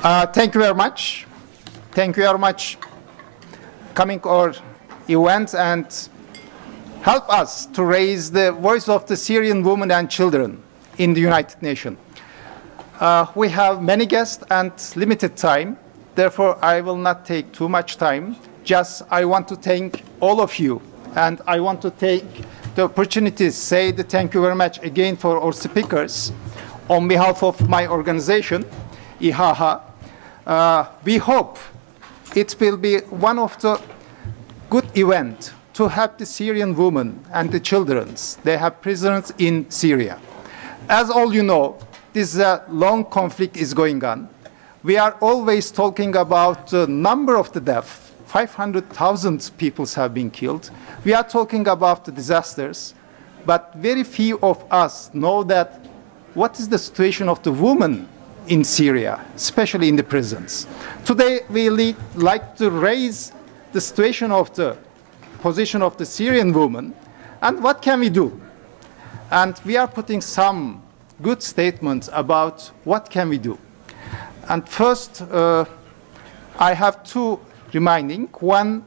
Thank you very much. Thank you very much coming our event and help us to raise the voice of the Syrian women and children in the United Nations. We have many guests and limited time. Therefore, I will not take too much time. Just I want to thank all of you. And I want to take the opportunity to say the thank you very much again for our speakers. On behalf of my organization, IHAHA, we hope it will be one of the good events to help the Syrian women and the children. They have prisoners in Syria. As all you know, this long conflict is going on. We are always talking about the number of the deaths. 500,000 people have been killed. We are talking about the disasters, but very few of us know that what is the situation of the women in Syria, especially in the prisons. Today, we like to raise the situation of the position of the Syrian women, and what can we do? And we are putting some good statements about what can we do. And first, I have two reminding. One,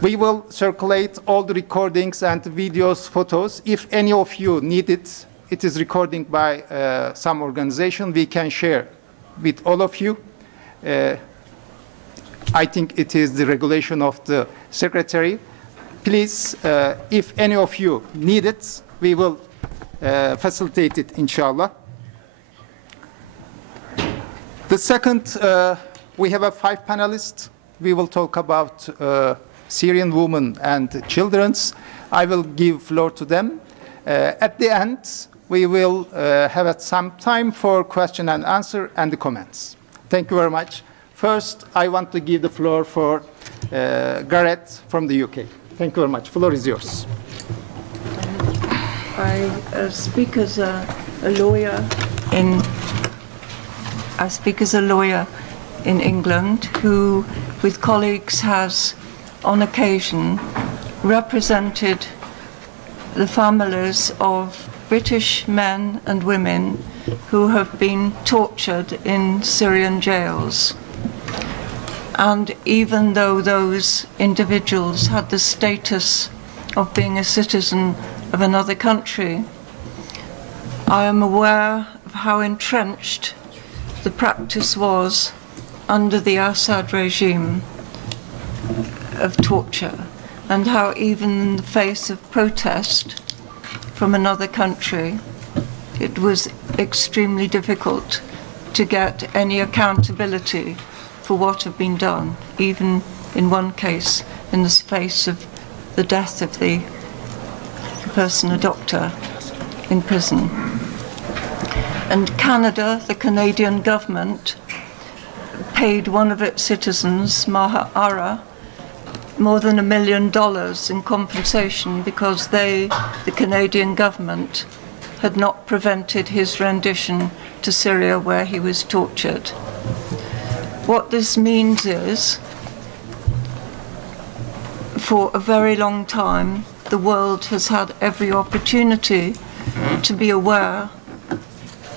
we will circulate all the recordings and videos, photos. If any of you need it, it is recording by some organization. We can share with all of you. I think it is the regulation of the secretary. Please, if any of you need it, we will facilitate it, inshallah. The second, we have 5 panelists. We will talk about Syrian women and children. I will give floor to them. At the end, we will have some time for question and answer and the comments. Thank you very much. First, I want to give the floor for Gareth from the UK. Thank you very much. Floor is yours. I speak as a lawyer in England who, with colleagues, has on occasion represented the families of British men and women who have been tortured in Syrian jails. And even though those individuals had the status of being a citizen of another country, I am aware of how entrenched the practice was under the Assad regime of torture, and how even in the face of protest from another country, it was extremely difficult to get any accountability for what had been done, even in one case, in the face of the death of the person, a doctor, in prison. And Canada, the Canadian government, paid one of its citizens, Maha Ara, more than $1 million in compensation because the Canadian government, had not prevented his rendition to Syria where he was tortured. What this means is, for a very long time, the world has had every opportunity to be aware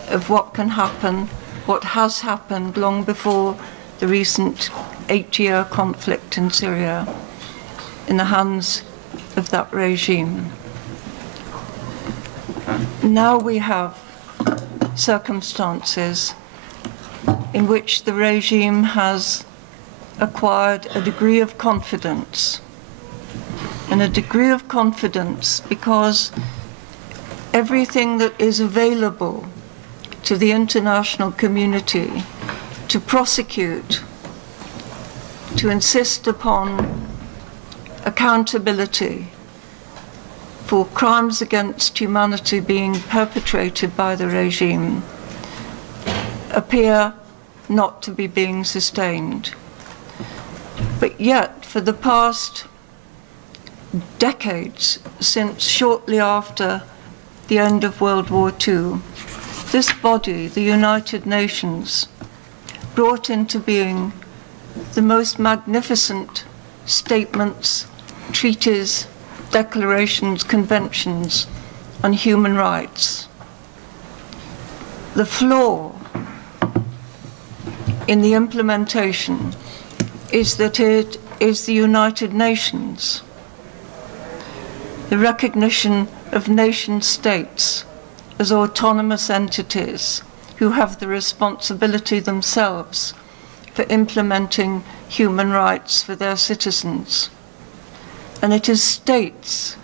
of what can happen, what has happened long before the recent 8-year conflict in Syria, in the hands of that regime. Now we have circumstances in which the regime has acquired a degree of confidence, and a degree of confidence because everything that is available to the international community to prosecute, to insist upon accountability for crimes against humanity being perpetrated by the regime, appear not to be being sustained. But yet, for the past decades, since shortly after the end of World War II, this body, the United Nations, brought into being the most magnificent statements, treaties, declarations, conventions on human rights. The flaw in the implementation is that it is the United Nations, the recognition of nation states as autonomous entities who have the responsibility themselves for implementing human rights for their citizens. And it is states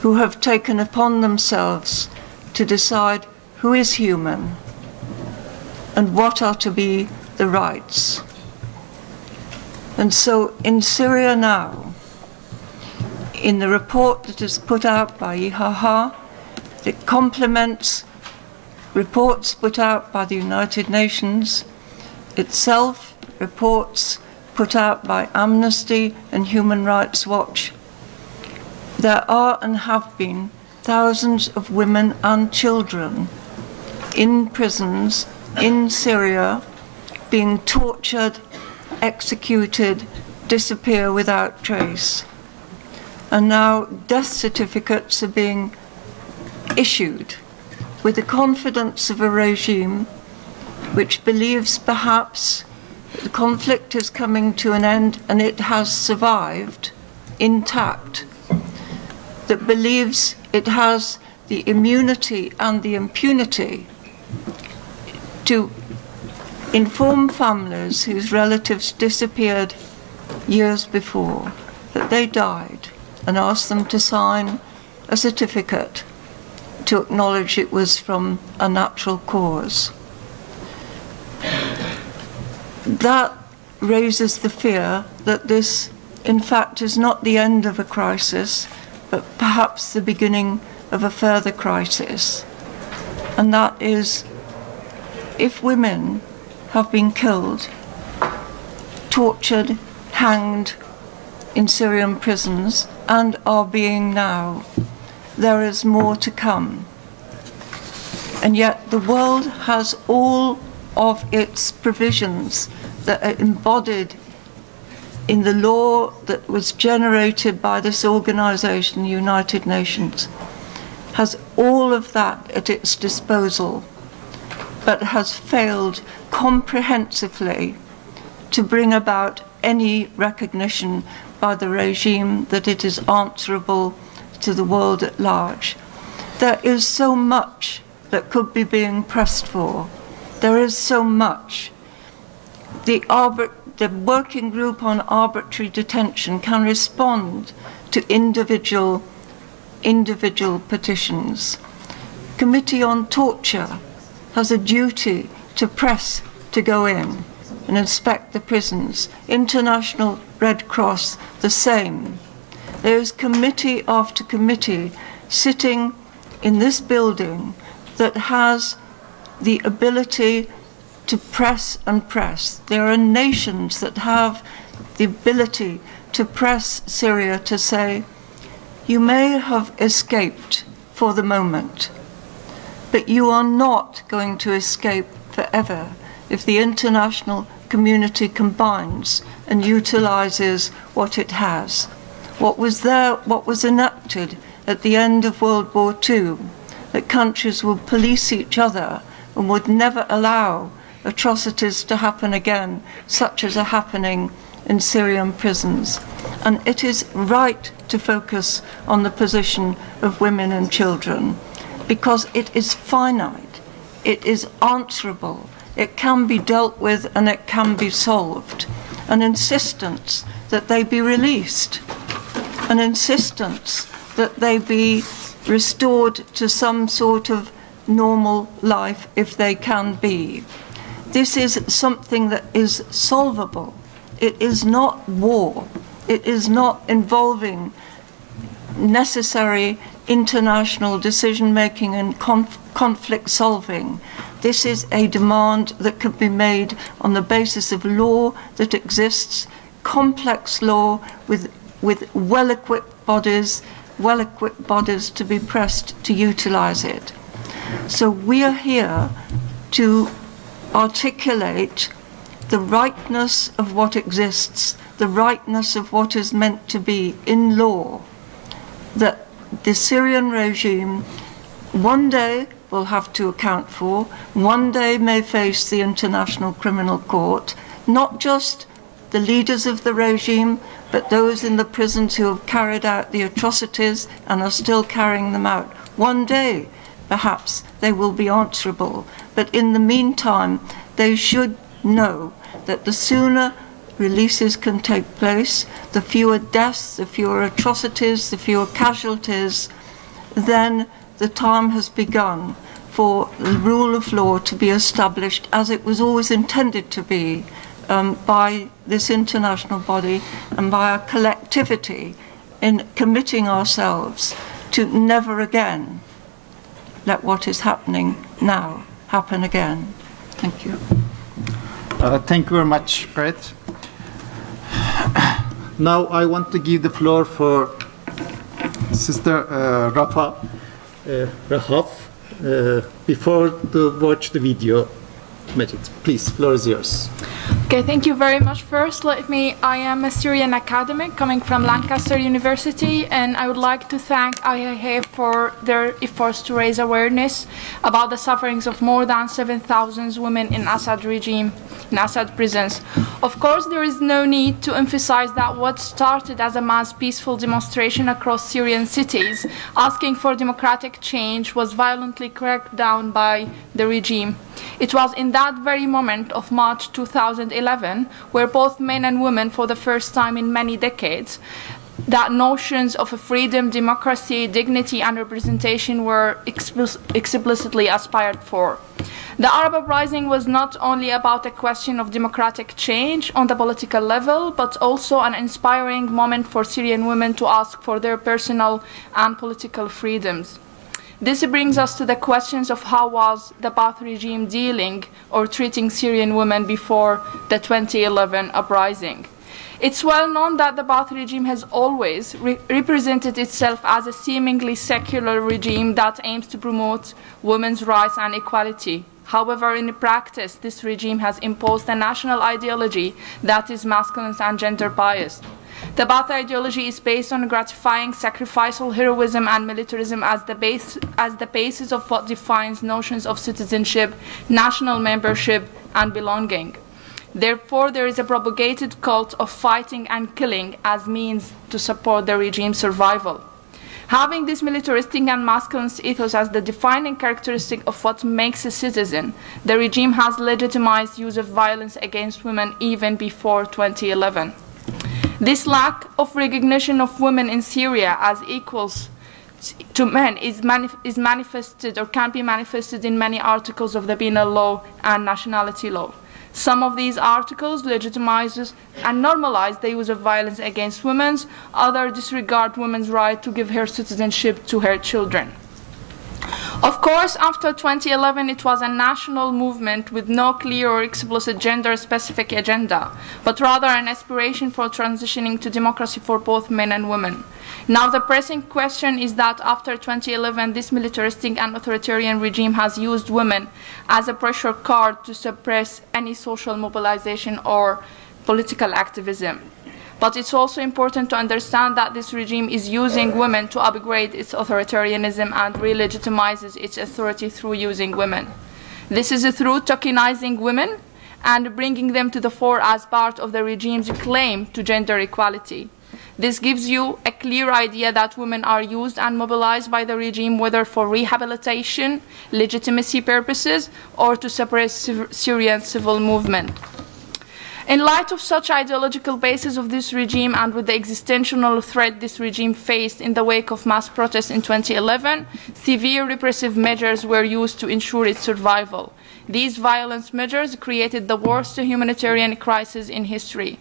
who have taken upon themselves to decide who is human and what are to be the rights. And so in Syria now, in the report that is put out by IHH, that complements reports put out by the United Nations itself, reports put out by Amnesty and Human Rights Watch, there are and have been thousands of women and children in prisons in Syria being tortured, executed, disappear without trace. And now death certificates are being issued with the confidence of a regime which believes perhaps that the conflict is coming to an end and it has survived intact, that believes it has the immunity and the impunity to inform families whose relatives disappeared years before that they died and ask them to sign a certificate to acknowledge it was from a natural cause. That raises the fear that this, in fact, is not the end of a crisis, but perhaps the beginning of a further crisis. And that is, if women have been killed, tortured, hanged in Syrian prisons, and are being now, there is more to come. And yet the world has all of its provisions that are embodied in the law that was generated by this organization, the United Nations, has all of that at its disposal, but has failed comprehensively to bring about any recognition by the regime that it is answerable to the world at large. There is so much that could be being pressed for. There is so much. The working group on arbitrary detention can respond to individual petitions. Committee on Torture has a duty to press to go in and inspect the prisons. International Red Cross, the same. There is committee after committee sitting in this building that has the ability to press and press. There are nations that have the ability to press Syria to say, you may have escaped for the moment, but you are not going to escape forever if the international community combines and utilizes what it has. What was there, what was enacted at the end of World War II, that countries would police each other and would never allow atrocities to happen again, such as are happening in Syrian prisons. And it is right to focus on the position of women and children, because it is finite, it is answerable, it can be dealt with and it can be solved. An insistence that they be released, an insistence that they be restored to some sort of normal life if they can be. This is something that is solvable. It is not war. It is not involving necessary international decision-making and conflict solving. This is a demand that can be made on the basis of law that exists, complex law with well-equipped bodies to be pressed to utilize it. So we are here to articulate the rightness of what exists, the rightness of what is meant to be in law, that the Syrian regime one day will have to account for, one day may face the International Criminal Court, not just the leaders of the regime, but those in the prisons who have carried out the atrocities and are still carrying them out. One day, perhaps, they will be answerable. But in the meantime, they should know that the sooner releases can take place, the fewer deaths, the fewer atrocities, the fewer casualties, then the time has begun for the rule of law to be established as it was always intended to be by this international body and by our collectivity in committing ourselves to never again let what is happening now happen again. Thank you. Thank you very much, Gret. Now I want to give the floor for Sister Rahaf before to watch the video. Majid, please, floor is yours. Okay, thank you very much. First, I am a Syrian academic coming from Lancaster University, and I would like to thank IIH for their efforts to raise awareness about the sufferings of more than 7,000 women in Assad regime, in Assad prisons. Of course, there is no need to emphasize that what started as a mass peaceful demonstration across Syrian cities asking for democratic change was violently cracked down by the regime. It was in that very moment of March 2011, where both men and women, for the first time in many decades, that notions of freedom, democracy, dignity, and representation were explicitly aspired for. The Arab uprising was not only about a question of democratic change on the political level, but also an inspiring moment for Syrian women to ask for their personal and political freedoms. This brings us to the questions of how was the Ba'ath regime dealing or treating Syrian women before the 2011 uprising. It's well known that the Ba'ath regime has always represented itself as a seemingly secular regime that aims to promote women's rights and equality. However, in practice, this regime has imposed a national ideology that is masculine and gender biased. The Ba'ath ideology is based on gratifying sacrificial heroism and militarism as the basis of what defines notions of citizenship, national membership, and belonging. Therefore, there is a propagated cult of fighting and killing as means to support the regime's survival. Having this militaristic and masculine ethos as the defining characteristic of what makes a citizen, the regime has legitimized use of violence against women even before 2011. This lack of recognition of women in Syria as equals to men is manifested or can be manifested in many articles of the penal law and nationality law. Some of these articles legitimize and normalize the use of violence against women, others disregard women's right to give her citizenship to her children. Of course, after 2011, it was a national movement with no clear or explicit gender-specific agenda, but rather an aspiration for transitioning to democracy for both men and women. Now, the pressing question is that after 2011, this militaristic and authoritarian regime has used women as a pressure card to suppress any social mobilization or political activism. But it's also important to understand that this regime is using women to upgrade its authoritarianism and re-legitimizes its authority through using women. This is through tokenizing women and bringing them to the fore as part of the regime's claim to gender equality. This gives you a clear idea that women are used and mobilized by the regime, whether for rehabilitation, legitimacy purposes, or to suppress Syrian civil movement. In light of such ideological basis of this regime and with the existential threat this regime faced in the wake of mass protests in 2011, severe repressive measures were used to ensure its survival. These violence measures created the worst humanitarian crisis in history.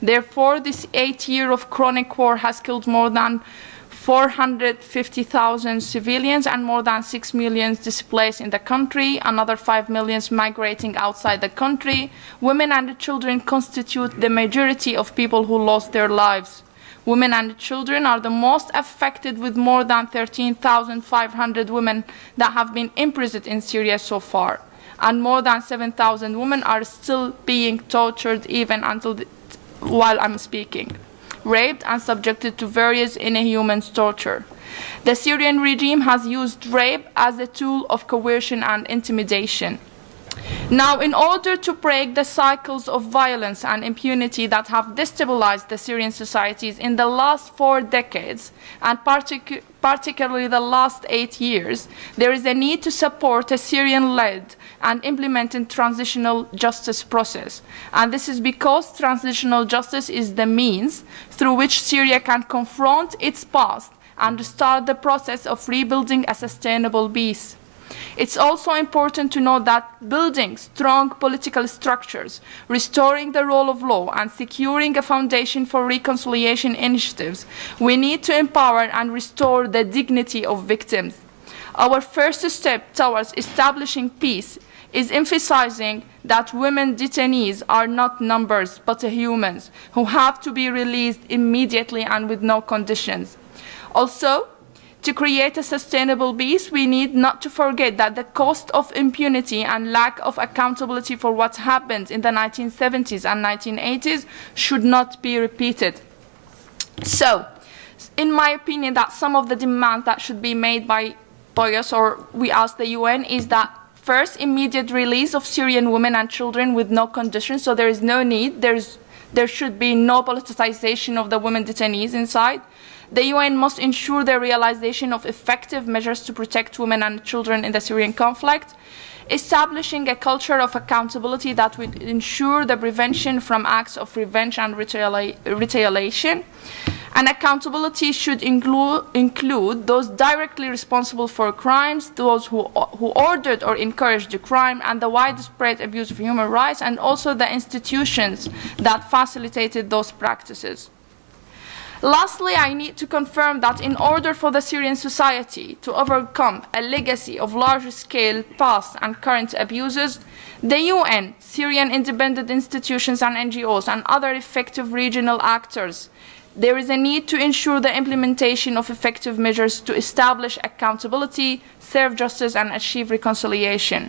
Therefore, this 8 years of chronic war has killed more than 450,000 civilians and more than 6 million displaced in the country, another 5 million migrating outside the country. Women and children constitute the majority of people who lost their lives. Women and children are the most affected, with more than 13,500 women that have been imprisoned in Syria so far. And more than 7,000 women are still being tortured even while I'm speaking. raped, and subjected to various inhuman torture. The Syrian regime has used rape as a tool of coercion and intimidation. Now, in order to break the cycles of violence and impunity that have destabilized the Syrian societies in the last 4 decades, and particularly the last 8 years, there is a need to support a Syrian-led and implemented transitional justice process. And this is because transitional justice is the means through which Syria can confront its past and start the process of rebuilding a sustainable peace. It's also important to note that building strong political structures, restoring the rule of law, and securing a foundation for reconciliation initiatives, we need to empower and restore the dignity of victims. Our first step towards establishing peace is emphasizing that women detainees are not numbers, but humans who have to be released immediately and with no conditions. Also, to create a sustainable peace, we need not to forget that the cost of impunity and lack of accountability for what happened in the 1970s and 1980s should not be repeated. So, in my opinion, that some of the demands that should be made by us, or we ask the UN, is that first, immediate release of Syrian women and children with no conditions, so there is no need, there should be no politicization of the women detainees inside. The UN must ensure the realization of effective measures to protect women and children in the Syrian conflict, establishing a culture of accountability that would ensure the prevention from acts of revenge and retaliation. And accountability should include those directly responsible for crimes, those who ordered or encouraged the crime, and the widespread abuse of human rights, and also the institutions that facilitated those practices. Lastly, I need to confirm that in order for the Syrian society to overcome a legacy of large-scale past and current abuses, the UN, Syrian independent institutions and NGOs, and other effective regional actors, there is a need to ensure the implementation of effective measures to establish accountability, serve justice, and achieve reconciliation.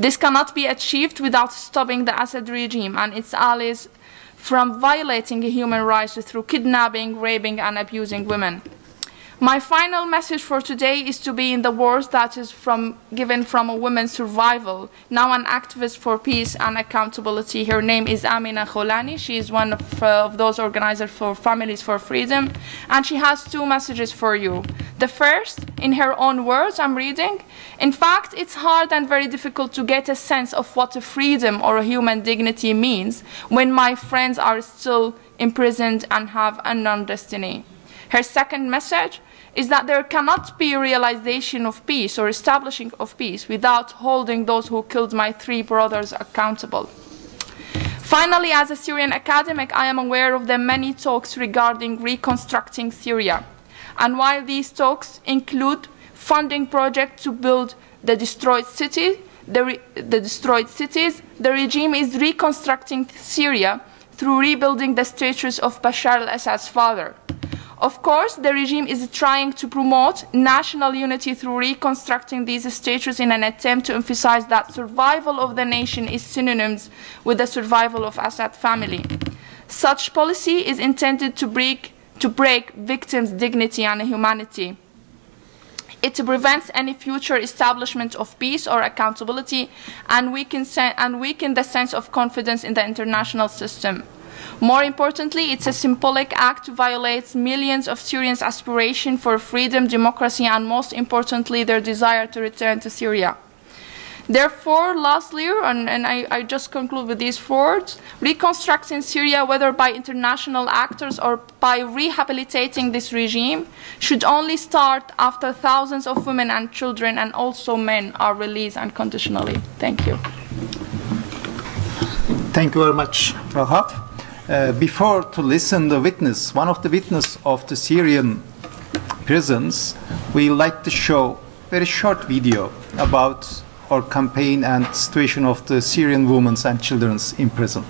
This cannot be achieved without stopping the Assad regime and its allies from violating human rights through kidnapping, raping, and abusing women. My final message for today is to be in the words that is given from a woman's survival, now an activist for peace and accountability. Her name is Amina Kholani. She is one of those organizers for Families for Freedom, and she has 2 messages for you. The first, in her own words, I'm reading, "In fact, it's hard and very difficult to get a sense of what a freedom or a human dignity means when my friends are still imprisoned and have unknown destiny." Her second message is that there cannot be a realization of peace or establishing of peace without holding those who killed my 3 brothers accountable. Finally, as a Syrian academic, I am aware of the many talks regarding reconstructing Syria. And while these talks include funding projects to build the destroyed cities, the regime is reconstructing Syria through rebuilding the statues of Bashar al-Assad's father. Of course, the regime is trying to promote national unity through reconstructing these statues in an attempt to emphasize that survival of the nation is synonymous with the survival of Assad family. Such policy is intended to break victims' dignity and humanity. It prevents any future establishment of peace or accountability and weaken the sense of confidence in the international system. More importantly, it's a symbolic act to violate millions of Syrians' aspiration for freedom, democracy, and most importantly, their desire to return to Syria. Therefore, lastly, and I just conclude with these words, reconstructing Syria, whether by international actors or by rehabilitating this regime, should only start after thousands of women and children and also men are released unconditionally. Thank you. Thank you very much, Rahaf. Before to listen the witness, one of the witnesses of the Syrian prisons, we like to show a very short video about our campaign and situation of the Syrian women and children in prison.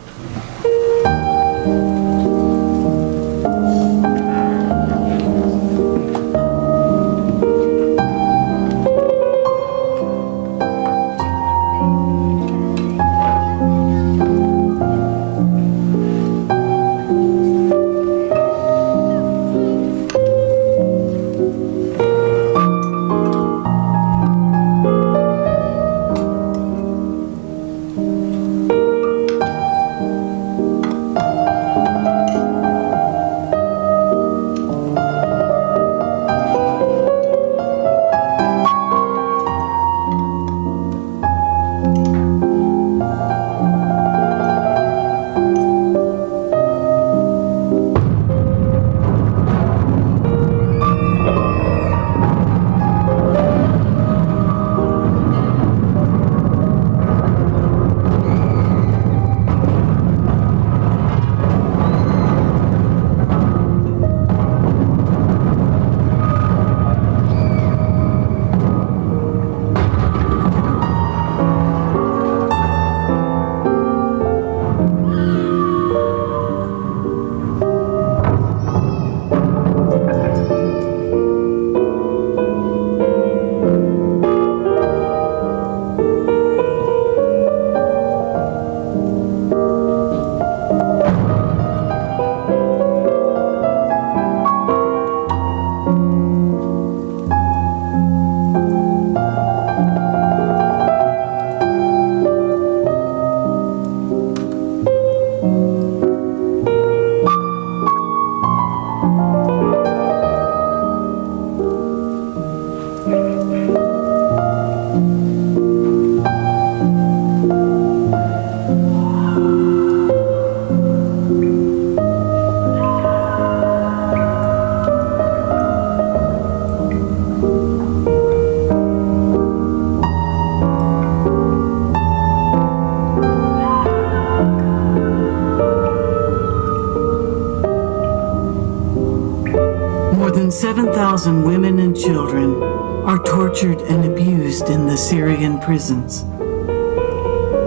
7,000 women and children are tortured and abused in the Syrian prisons.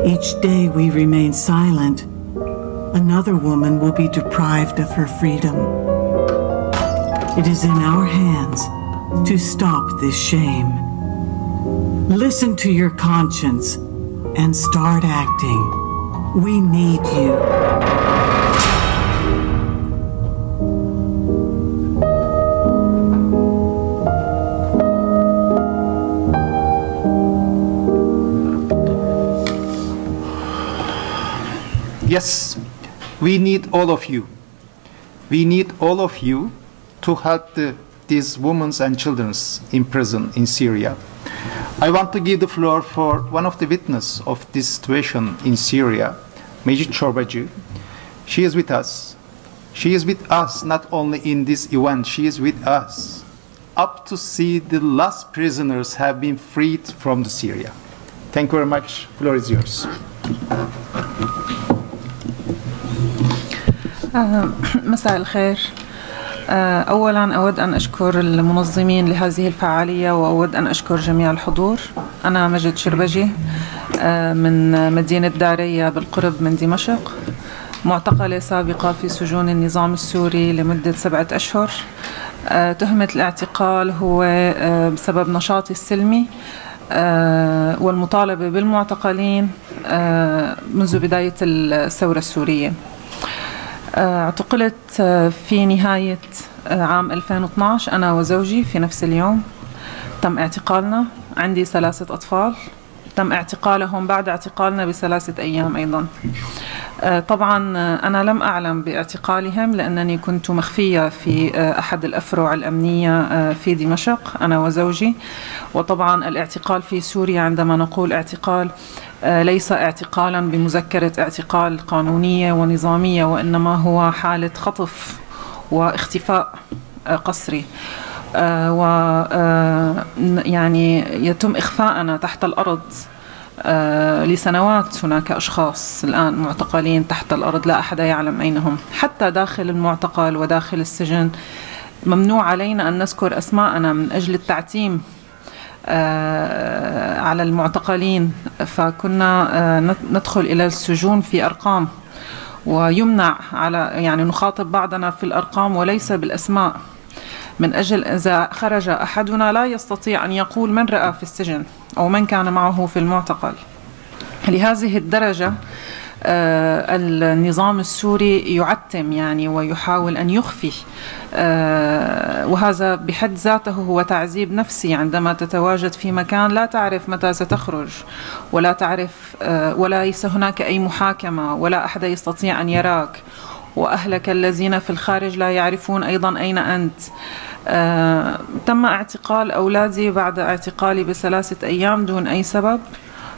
Each day we remain silent, another woman will be deprived of her freedom. It is in our hands to stop this shame. Listen to your conscience and start acting. We need you. Yes, we need all of you. We need all of you to help these women and children in prison in Syria. I want to give the floor for one of the witnesses of this situation in Syria, Mejit Çorbacı. She is with us. She is with us not only in this event, she is with us up to see the last prisoners have been freed from the Syria. Thank you very much. Floor is yours. مساء الخير. أولا أود أن أشكر المنظمين لهذه الفعالية وأود أن أشكر جميع الحضور. أنا مجد شربجي من مدينة دارية بالقرب من دمشق، معتقلة سابقة في سجون النظام السوري لمدة 7 أشهر. تهمة الاعتقال هو بسبب نشاطي السلمي والمطالبة بالمعتقلين منذ بداية الثورة السورية. اعتقلت في نهاية عام 2012 أنا وزوجي في نفس اليوم. تم اعتقالنا. عندي 3 أطفال تم اعتقالهم بعد اعتقالنا ب3 أيام أيضا. طبعا أنا لم أعلم باعتقالهم لأنني كنت مخفية في أحد الأفرع الأمنية في دمشق أنا وزوجي. وطبعا الاعتقال في سوريا عندما نقول اعتقال ليس اعتقالا بمذكرة اعتقال قانونية ونظامية، وإنما هو حالة خطف واختفاء قسري. يعني يتم إخفاءنا تحت الأرض لسنوات. هناك أشخاص الآن معتقلين تحت الأرض لا أحد يعلم أين هم. حتى داخل المعتقل وداخل السجن ممنوع علينا أن نذكر أسماءنا من أجل التعتيم على المعتقلين. فكنا ندخل إلى السجون في أرقام ويمنع على يعني نخاطب بعضنا في الأرقام وليس بالأسماء، من أجل إذا خرج أحدنا لا يستطيع أن يقول من رأى في السجن أو من كان معه في المعتقل. لهذه الدرجة النظام السوري يعتم يعني ويحاول أن يخفي، وهذا بحد ذاته هو تعذيب نفسي عندما تتواجد في مكان لا تعرف متى ستخرج ولا تعرف وليس هناك أي محاكمة ولا أحد يستطيع أن يراك، وأهلك الذين في الخارج لا يعرفون أيضا أين أنت. تم اعتقال أولادي بعد اعتقالي ب3 أيام دون أي سبب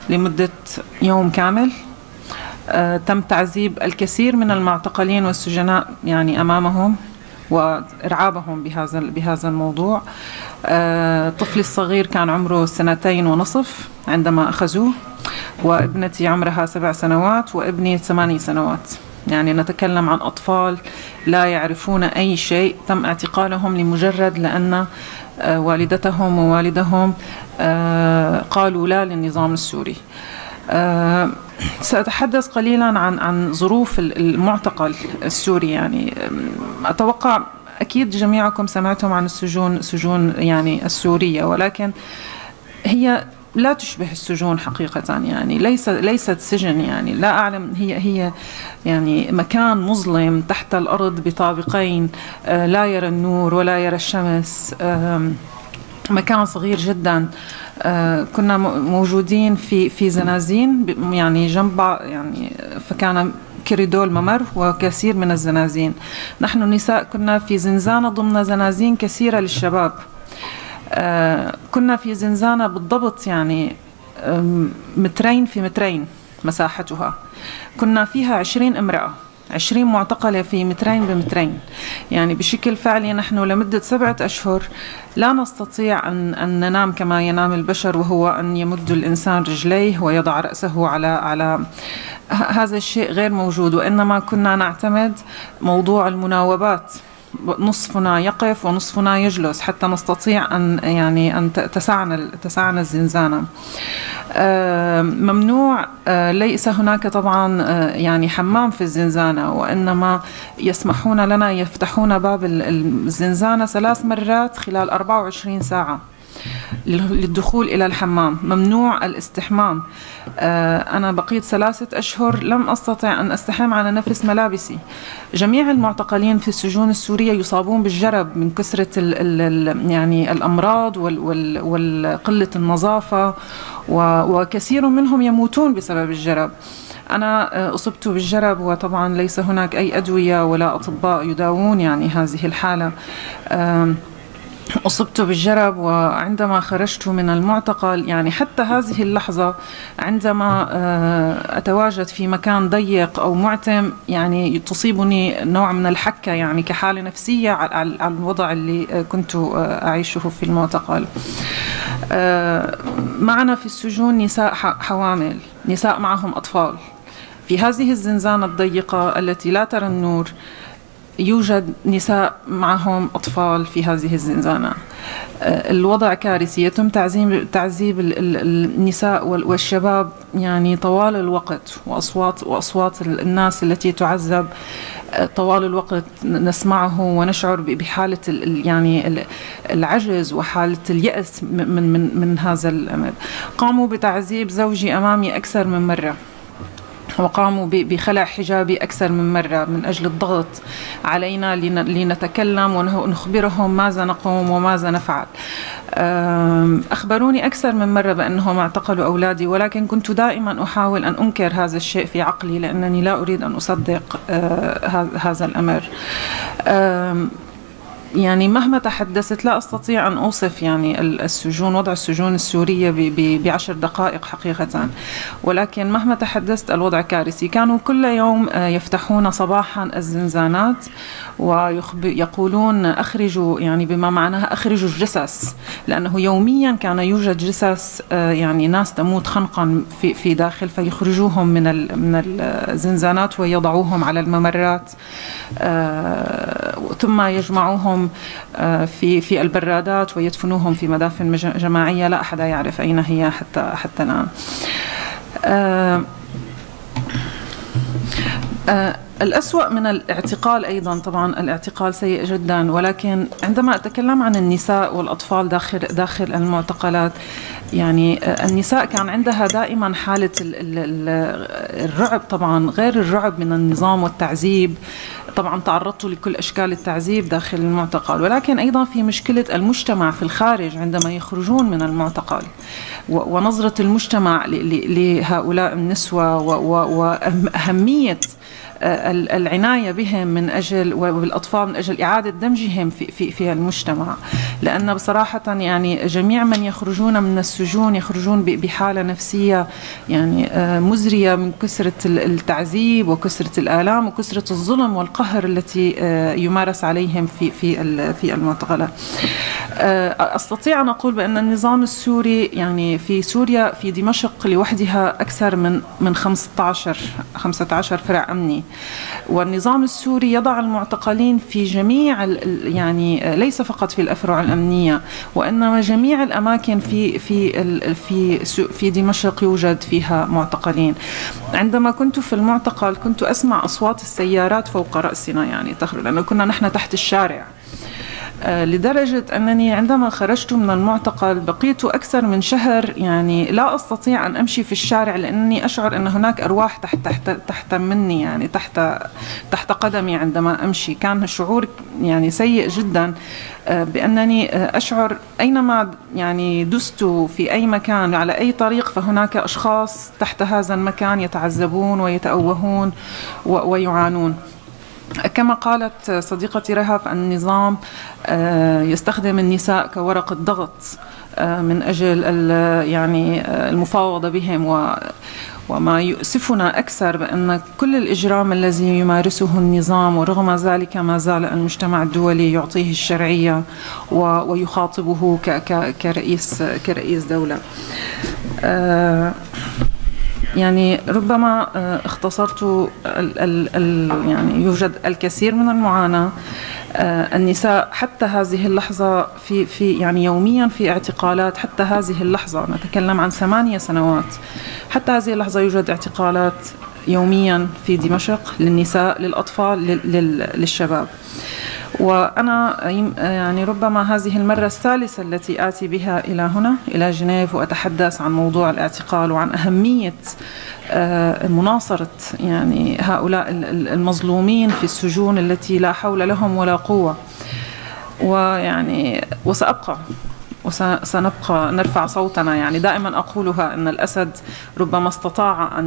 لمدة يوم كامل. تم تعذيب الكثير من المعتقلين والسجناء يعني أمامهم وإرعابهم بهذا الموضوع. طفلي الصغير كان عمره 2.5 عندما أخذوه، وابنتي عمرها 7 سنوات وابني 8 سنوات. يعني نتكلم عن أطفال لا يعرفون أي شيء تم اعتقالهم لمجرد لأن والدتهم ووالدهم قالوا لا للنظام السوري. سأتحدث قليلا عن ظروف المعتقل السوري. يعني أتوقع أكيد جميعكم سمعتم عن سجون يعني السورية، ولكن هي لا تشبه السجون حقيقة. يعني ليست سجن، يعني لا أعلم، هي يعني مكان مظلم تحت الأرض بطابقين، لا يرى النور ولا يرى الشمس، مكان صغير جدا. كنا موجودين في زنازين يعني جنب يعني، فكان كريدور ممر وكثير من الزنازين. نحن النساء كنا في زنزانة ضمن زنازين كثيرة للشباب. كنا في زنزانة بالضبط يعني 2 في 2 مساحتها. كنا فيها 20 امرأة، 20 معتقلة في 2 ب2. يعني بشكل فعلي نحن لمدة 7 أشهر لا نستطيع أن ننام كما ينام البشر، وهو أن يمد الإنسان رجليه ويضع رأسه على هذا الشيء غير موجود. وإنما كنا نعتمد موضوع المناوبات نصفنا يقف ونصفنا يجلس حتى نستطيع أن تسعنا الزنزانة. ممنوع، ليس هناك طبعا يعني حمام في الزنزانة، وإنما يسمحون لنا يفتحون باب الزنزانة 3 مرات خلال 24 ساعة للدخول إلى الحمام. ممنوع الاستحمام. أنا بقيت 3 أشهر لم أستطع أن أستحم على نفس ملابسي. جميع المعتقلين في السجون السورية يصابون بالجرب من كثرة يعني الأمراض وقلة النظافة، وكثير منهم يموتون بسبب الجرب. أنا أصبت بالجرب، وطبعا ليس هناك أي أدوية ولا أطباء يداوون يعني هذه الحالة. أصبت بالجرب، وعندما خرجت من المعتقل يعني حتى هذه اللحظة عندما أتواجد في مكان ضيق أو معتم يعني تصيبني نوع من الحكة يعني كحالة نفسية على الوضع اللي كنت أعيشه في المعتقل. معنا في السجون نساء حوامل، نساء معهم أطفال. في هذه الزنزانة الضيقة التي لا ترى النور يوجد نساء معهم أطفال في هذه الزنزانة. الوضع كارثي. يتم تعذيب النساء والشباب يعني طوال الوقت، وأصوات الناس التي تعذب طوال الوقت نسمعه ونشعر بحالة يعني العجز وحالة اليأس من هذا الأمر. قاموا بتعذيب زوجي أمامي أكثر من مرة، وقاموا بخلع حجابي أكثر من مرة من أجل الضغط علينا لنتكلم ونخبرهم ماذا نقوم وماذا نفعل. أخبروني أكثر من مرة بأنهم اعتقلوا أولادي، ولكن كنت دائما أحاول أن أنكر هذا الشيء في عقلي لأنني لا أريد أن أصدق هذا الأمر. يعني مهما تحدثت لا أستطيع أن أوصف يعني السجون، وضع السجون السورية ب10 دقائق حقيقة، ولكن مهما تحدثت الوضع كارثي. كانوا كل يوم يفتحون صباحا الزنزانات ويقولون أخرجوا، يعني بما معناه أخرجوا الجثث، لأنه يوميا كان يوجد جثث يعني ناس تموت خنقا في داخل، فيخرجوهم من الزنزانات ويضعوهم على الممرات، ثم يجمعوهم في البرادات ويدفنوهم في مدافن جماعية لا أحد يعرف أين هي حتى الآن. الأسوأ من الاعتقال أيضا، طبعا الاعتقال سيء جدا، ولكن عندما أتكلم عن النساء والأطفال داخل المعتقلات، يعني النساء كان عندها دائما حالة الرعب، طبعا غير الرعب من النظام والتعذيب. طبعا تعرضت لكل أشكال التعذيب داخل المعتقل، ولكن أيضا في مشكلة المجتمع في الخارج عندما يخرجون من المعتقل، ونظرة المجتمع لهؤلاء النسوة وأهمية العناية بهم من أجل والأطفال من أجل إعادة دمجهم في المجتمع. لأن بصراحة يعني جميع من يخرجون من السجون يخرجون بحالة نفسية يعني مزرية من كثرة التعذيب وكثرة الآلام وكثرة الظلم والقهر التي يمارس عليهم في المعتقلات. أستطيع أن أقول بأن النظام السوري يعني في سوريا في دمشق لوحدها أكثر من 15 فرع أمني، والنظام السوري يضع المعتقلين في جميع يعني ليس فقط في الأفرع الأمنية، وإنما جميع الأماكن في دمشق يوجد فيها معتقلين. عندما كنت في المعتقل كنت أسمع أصوات السيارات فوق رأسنا، يعني تخرج، لأنه كنا نحن تحت الشارع، لدرجة أنني عندما خرجت من المعتقل بقيت أكثر من شهر يعني لا أستطيع أن أمشي في الشارع، لأنني أشعر أن هناك أرواح تحت مني، يعني تحت قدمي عندما أمشي. كان شعور يعني سيء جدا، بأنني أشعر أينما يعني دست في أي مكان على أي طريق فهناك أشخاص تحت هذا المكان يتعذبون ويتأوهون ويعانون. كما قالت صديقتي رهف، النظام يستخدم النساء كورقة ضغط من أجل يعني المفاوضة بهم. وما يؤسفنا أكثر بأن كل الإجرام الذي يمارسه النظام ورغم ذلك ما زال المجتمع الدولي يعطيه الشرعية ويخاطبه كرئيس دولة. يعني ربما اختصرت يعني يوجد الكثير من المعاناة. النساء حتى هذه اللحظة في يعني يوميا في اعتقالات. حتى هذه اللحظة نتكلم عن 8 سنوات، حتى هذه اللحظة يوجد اعتقالات يوميا في دمشق للنساء، للأطفال، للشباب. وأنا يعني ربما هذه المرة الثالثة التي آتي بها إلى هنا إلى جنيف وأتحدث عن موضوع الاعتقال وعن أهمية مناصرة يعني هؤلاء المظلومين في السجون التي لا حول لهم ولا قوة. ويعني وسنبقى نرفع صوتنا. يعني دائما أقولها أن الأسد ربما استطاع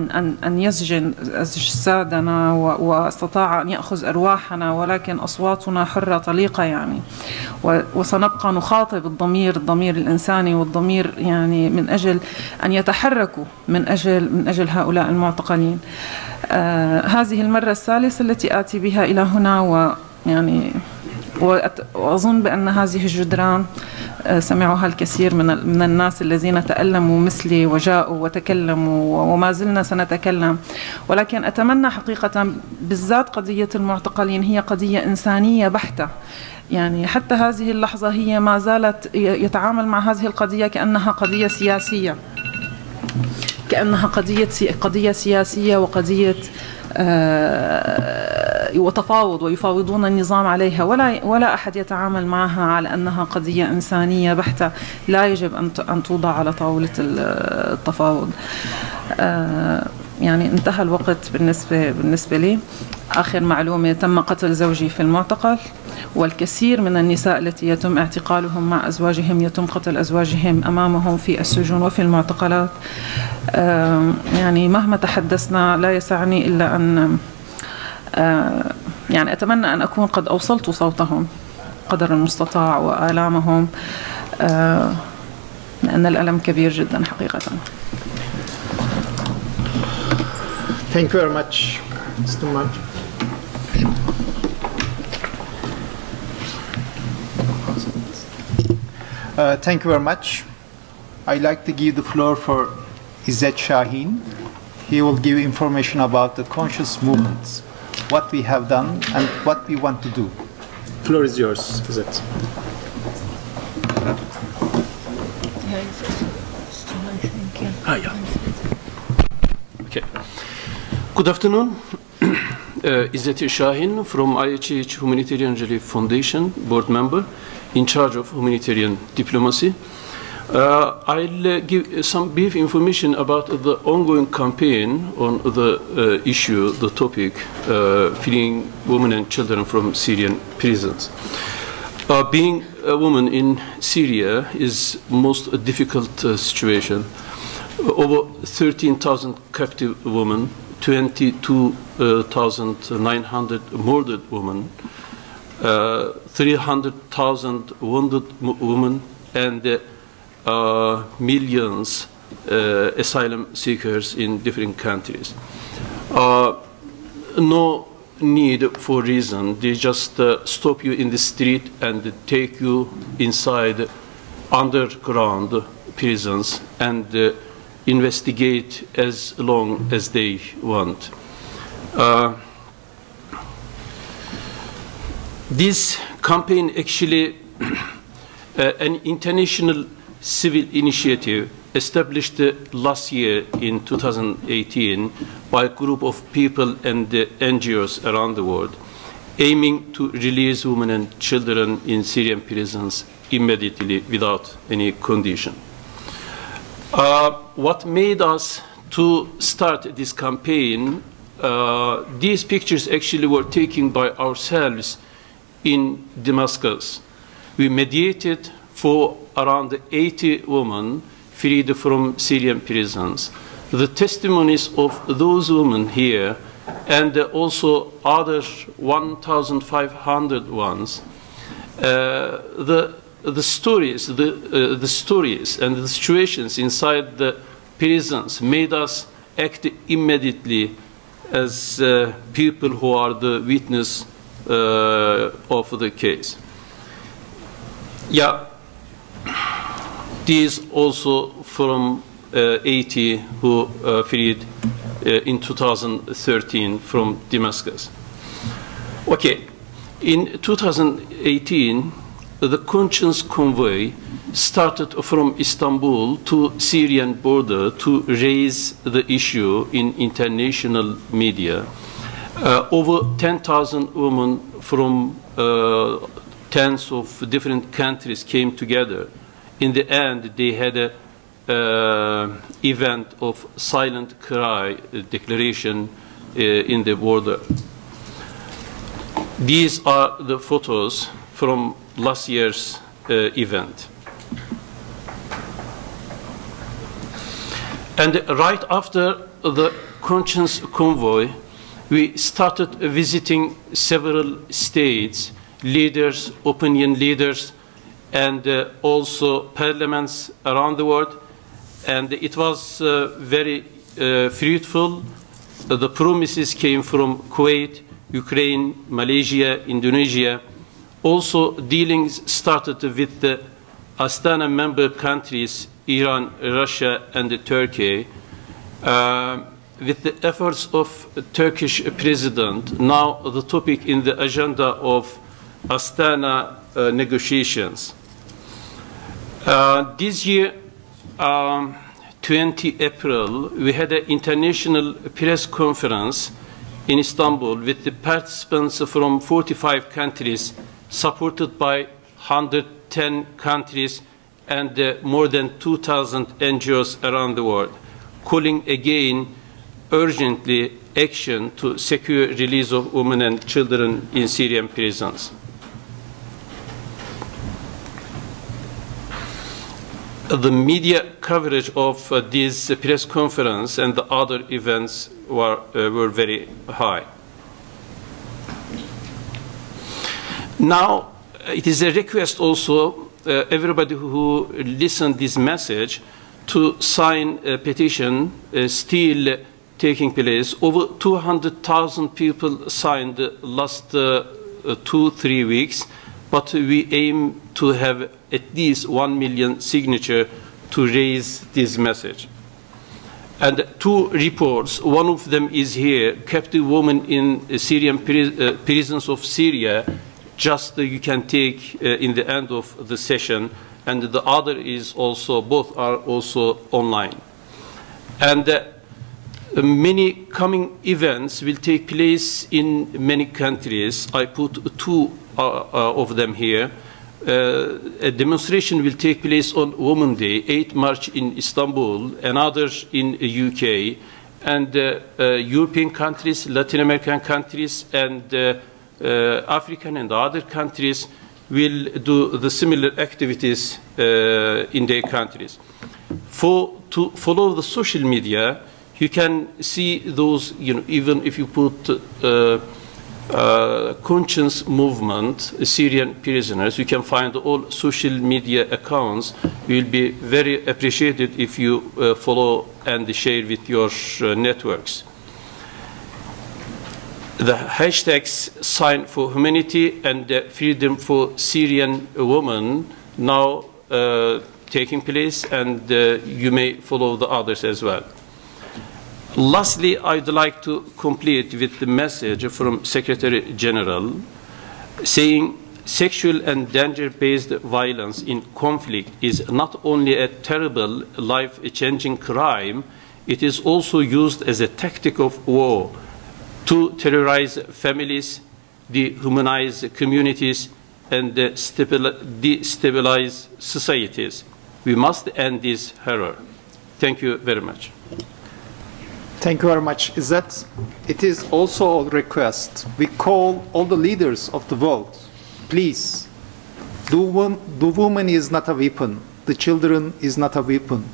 أن يسجن أجسادنا واستطاع أن يأخذ أرواحنا، ولكن أصواتنا حرة طليقة يعني. وسنبقى نخاطب الضمير الإنساني والضمير يعني من أجل أن يتحركوا من أجل هؤلاء المعتقلين. هذه المرة الثالثة التي آتي بها إلى هنا، ويعني وأظن بأن هذه الجدران سمعها الكثير من الناس الذين تألموا مثلي وجاءوا وتكلموا وما زلنا سنتكلم. ولكن أتمنى حقيقة بالذات قضية المعتقلين هي قضية إنسانية بحتة. يعني حتى هذه اللحظة هي ما زالت يتعامل مع هذه القضية كأنها قضية سياسية، كأنها قضية سياسية وقضية وتفاوض ويفاوضون النظام عليها، ولا أحد يتعامل معها على أنها قضية إنسانية بحتة لا يجب أن توضع على طاولة التفاوض. يعني انتهى الوقت بالنسبة لي. آخر معلومة: تم قتل زوجي في المعتقل، والكثير من النساء التي يتم اعتقالهم مع أزواجهم يتم قتل أزواجهم أمامهم في السجون وفي المعتقلات. يعني مهما تحدثنا لا يسعني إلا أن يعني أتمنى أن أكون قد أوصلت صوتهم قدر المستطاع وآلامهم، لأن الألم كبير جدا حقيقة. Thank you very much, Mr. Mark. Thank you very much. I'd like to give the floor for Izzet Shaheen. He will give information about the conscious movements, what we have done and what we want to do. The floor is yours, Izzet. Okay. Good afternoon. Izzet Shaheen from IHH Humanitarian Relief Foundation, board member, in charge of humanitarian diplomacy. I'll give some brief information about the ongoing campaign on the issue, the topic, freeing women and children from Syrian prisons. Being a woman in Syria is most a difficult situation. Over 13,000 captive women, 22,900 murdered women, 300,000 wounded women, and millions asylum seekers in different countries. No need for reason. They just stop you in the street and take you inside underground prisons and investigate as long as they want. This campaign actually an international civil initiative established last year in 2018 by a group of people and NGOs around the world, aiming to release women and children in Syrian prisons immediately without any condition. What made us to start this campaign, these pictures actually were taken by ourselves in Damascus. We mediated for around 80 women freed from Syrian prisons. The testimonies of those women here and also other 1,500 ones, the stories and the situations inside the prisons made us act immediately as people who are the witness of the case. Yeah, these also from 80 who freed in 2013 from Damascus. Okay, In 2018, the Conscience Convoy started from Istanbul to Syrian border to raise the issue in international media. Over 10,000 women from tens of different countries came together. In the end, they had an event of silent cry declaration in the border. These are the photos from last year's event. And right after the Conscience Convoy, we started visiting several states, leaders, opinion leaders, and also parliaments around the world. And it was very fruitful. The promises came from Kuwait, Ukraine, Malaysia, Indonesia. Also, dealings started with the Astana member countries, Iran, Russia, and Turkey. With the efforts of the Turkish president, now the topic in the agenda of Astana negotiations. This year, 20 April, we had an international press conference in Istanbul with the participants from 45 countries, supported by 110 countries and more than 2,000 NGOs around the world, calling again urgently action to secure release of women and children in Syrian prisons. The media coverage of this press conference and the other events were very high. Now, it is a request also, everybody who listened this message, to sign a petition still taking place. Over 200,000 people signed the last 2-3 weeks, but we aim to have at least 1 million signatures to raise this message. And 2 reports, one of them is here, captive women in Syrian prisons of Syria, just you can take in the end of the session, and the other is also, both are also online. And many coming events will take place in many countries. I put 2 of them here. A demonstration will take place on Women's Day, 8 March in Istanbul, another in the UK, and European countries, Latin American countries, and African and other countries will do the similar activities in their countries. To follow the social media, you can see those, even if you put conscience movement, Syrian prisoners, you can find all social media accounts. It will be very appreciated if you follow and share with your networks. The hashtags Sign for Humanity and Freedom for Syrian Women now taking place, and you may follow the others as well. Lastly, I'd like to complete with the message from Secretary General saying sexual and danger-based violence in conflict is not only a terrible, life-changing crime, it is also used as a tactic of war to terrorize families, dehumanize communities, and destabilize societies. We must end this horror. Thank you very much. Thank you very much. It is also a request. We call all the leaders of the world, please, the woman is not a weapon. The children is not a weapon.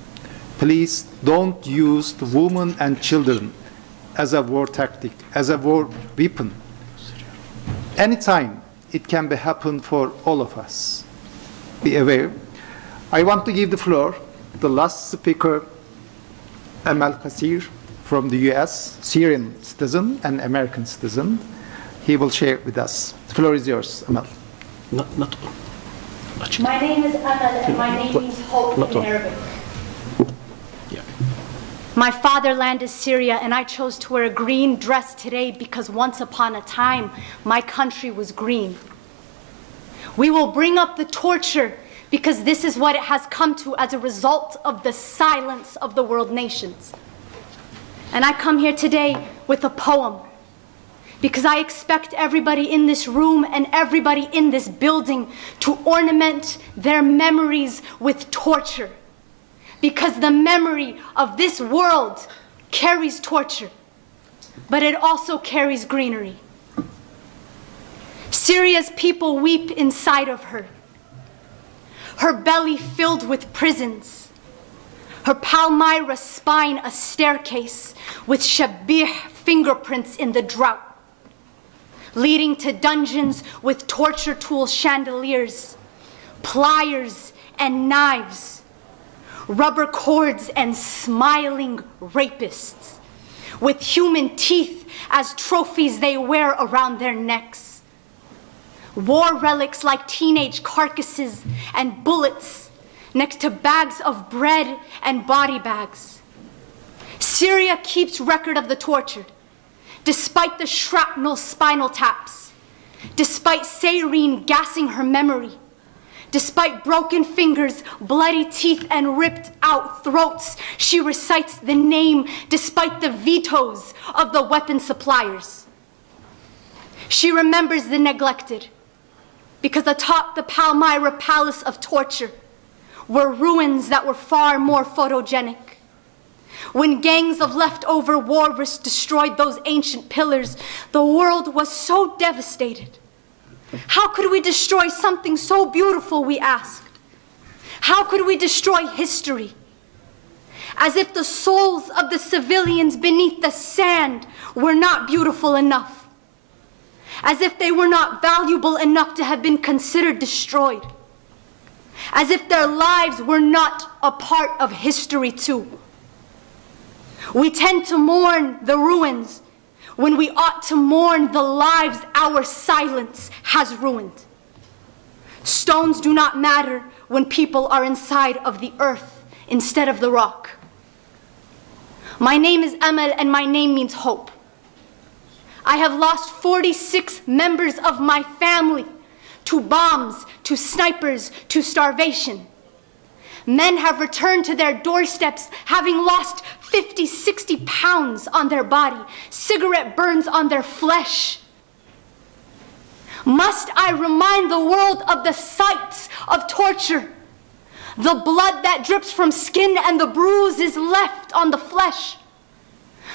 Please don't use the women and children as a war tactic, as a war weapon. Anytime it can be happen for all of us. Be aware. I want to give the floor to the last speaker, Amal Qasir, from the US, Syrian citizen and American citizen. He will share with us. The floor is yours, Amal. My name is Amal, and my name means hope in Arabic. Yeah. My fatherland is Syria, and I chose to wear a green dress today because once upon a time, my country was green. We will bring up the torture because this is what it has come to as a result of the silence of the world nations. And I come here today with a poem because I expect everybody in this room and everybody in this building to ornament their memories with torture. Because the memory of this world carries torture, but it also carries greenery. Syria's people weep inside of her. Her belly filled with prisons. Her Palmyra spine a staircase with Shabih fingerprints in the drought, leading to dungeons with torture tool chandeliers, pliers and knives, rubber cords and smiling rapists, with human teeth as trophies they wear around their necks. War relics like teenage carcasses and bullets next to bags of bread and body bags. Syria keeps record of the tortured, despite the shrapnel spinal taps, despite sarin gassing her memory, despite broken fingers, bloody teeth, and ripped out throats. She recites the name despite the vetoes of the weapon suppliers. She remembers the neglected because atop the Palmyra palace of torture were ruins that were far more photogenic. When gangs of leftover warriors destroyed those ancient pillars, the world was so devastated. How could we destroy something so beautiful, we asked? How could we destroy history? As if the souls of the civilians beneath the sand were not beautiful enough. As if they were not valuable enough to have been considered destroyed. As if their lives were not a part of history too. We tend to mourn the ruins when we ought to mourn the lives our silence has ruined. Stones do not matter when people are inside of the earth instead of the rock. My name is Amal, and my name means hope. I have lost 46 members of my family to bombs, to snipers, to starvation. Men have returned to their doorsteps having lost 50, 60 pounds on their body, cigarette burns on their flesh. Must I remind the world of the sights of torture, the blood that drips from skin and the bruises left on the flesh?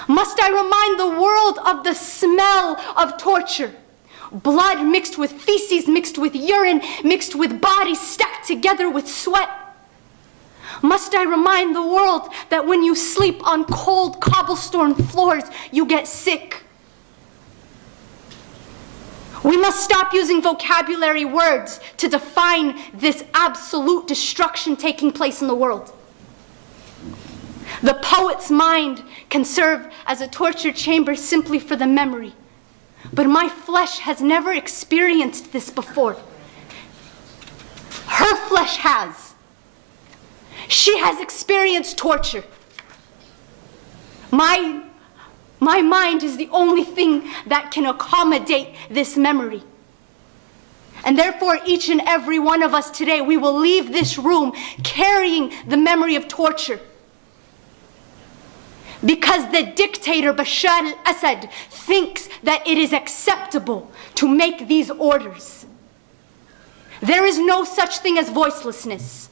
Must I remind the world of the smell of torture, blood mixed with feces, mixed with urine, mixed with bodies stacked together with sweat? Must I remind the world that when you sleep on cold cobblestone floors, you get sick? We must stop using vocabulary words to define this absolute destruction taking place in the world. The poet's mind can serve as a torture chamber simply for the memory. But my flesh has never experienced this before. Her flesh has. She has experienced torture. My mind is the only thing that can accommodate this memory. And therefore, each and every one of us today, we will leave this room carrying the memory of torture. Because the dictator Bashar al-Assad thinks that it is acceptable to make these orders. There is no such thing as voicelessness.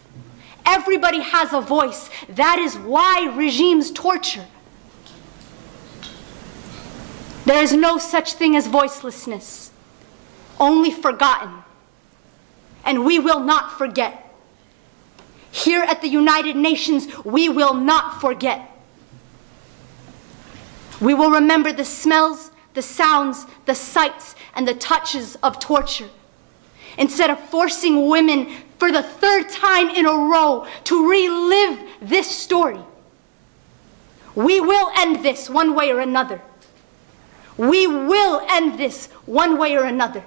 Everybody has a voice. That is why regimes torture. There is no such thing as voicelessness, only forgotten. And we will not forget. Here at the United Nations, we will not forget. We will remember the smells, the sounds, the sights, and the touches of torture. Instead of forcing women for the third time in a row to relive this story, we will end this one way or another. We will end this one way or another.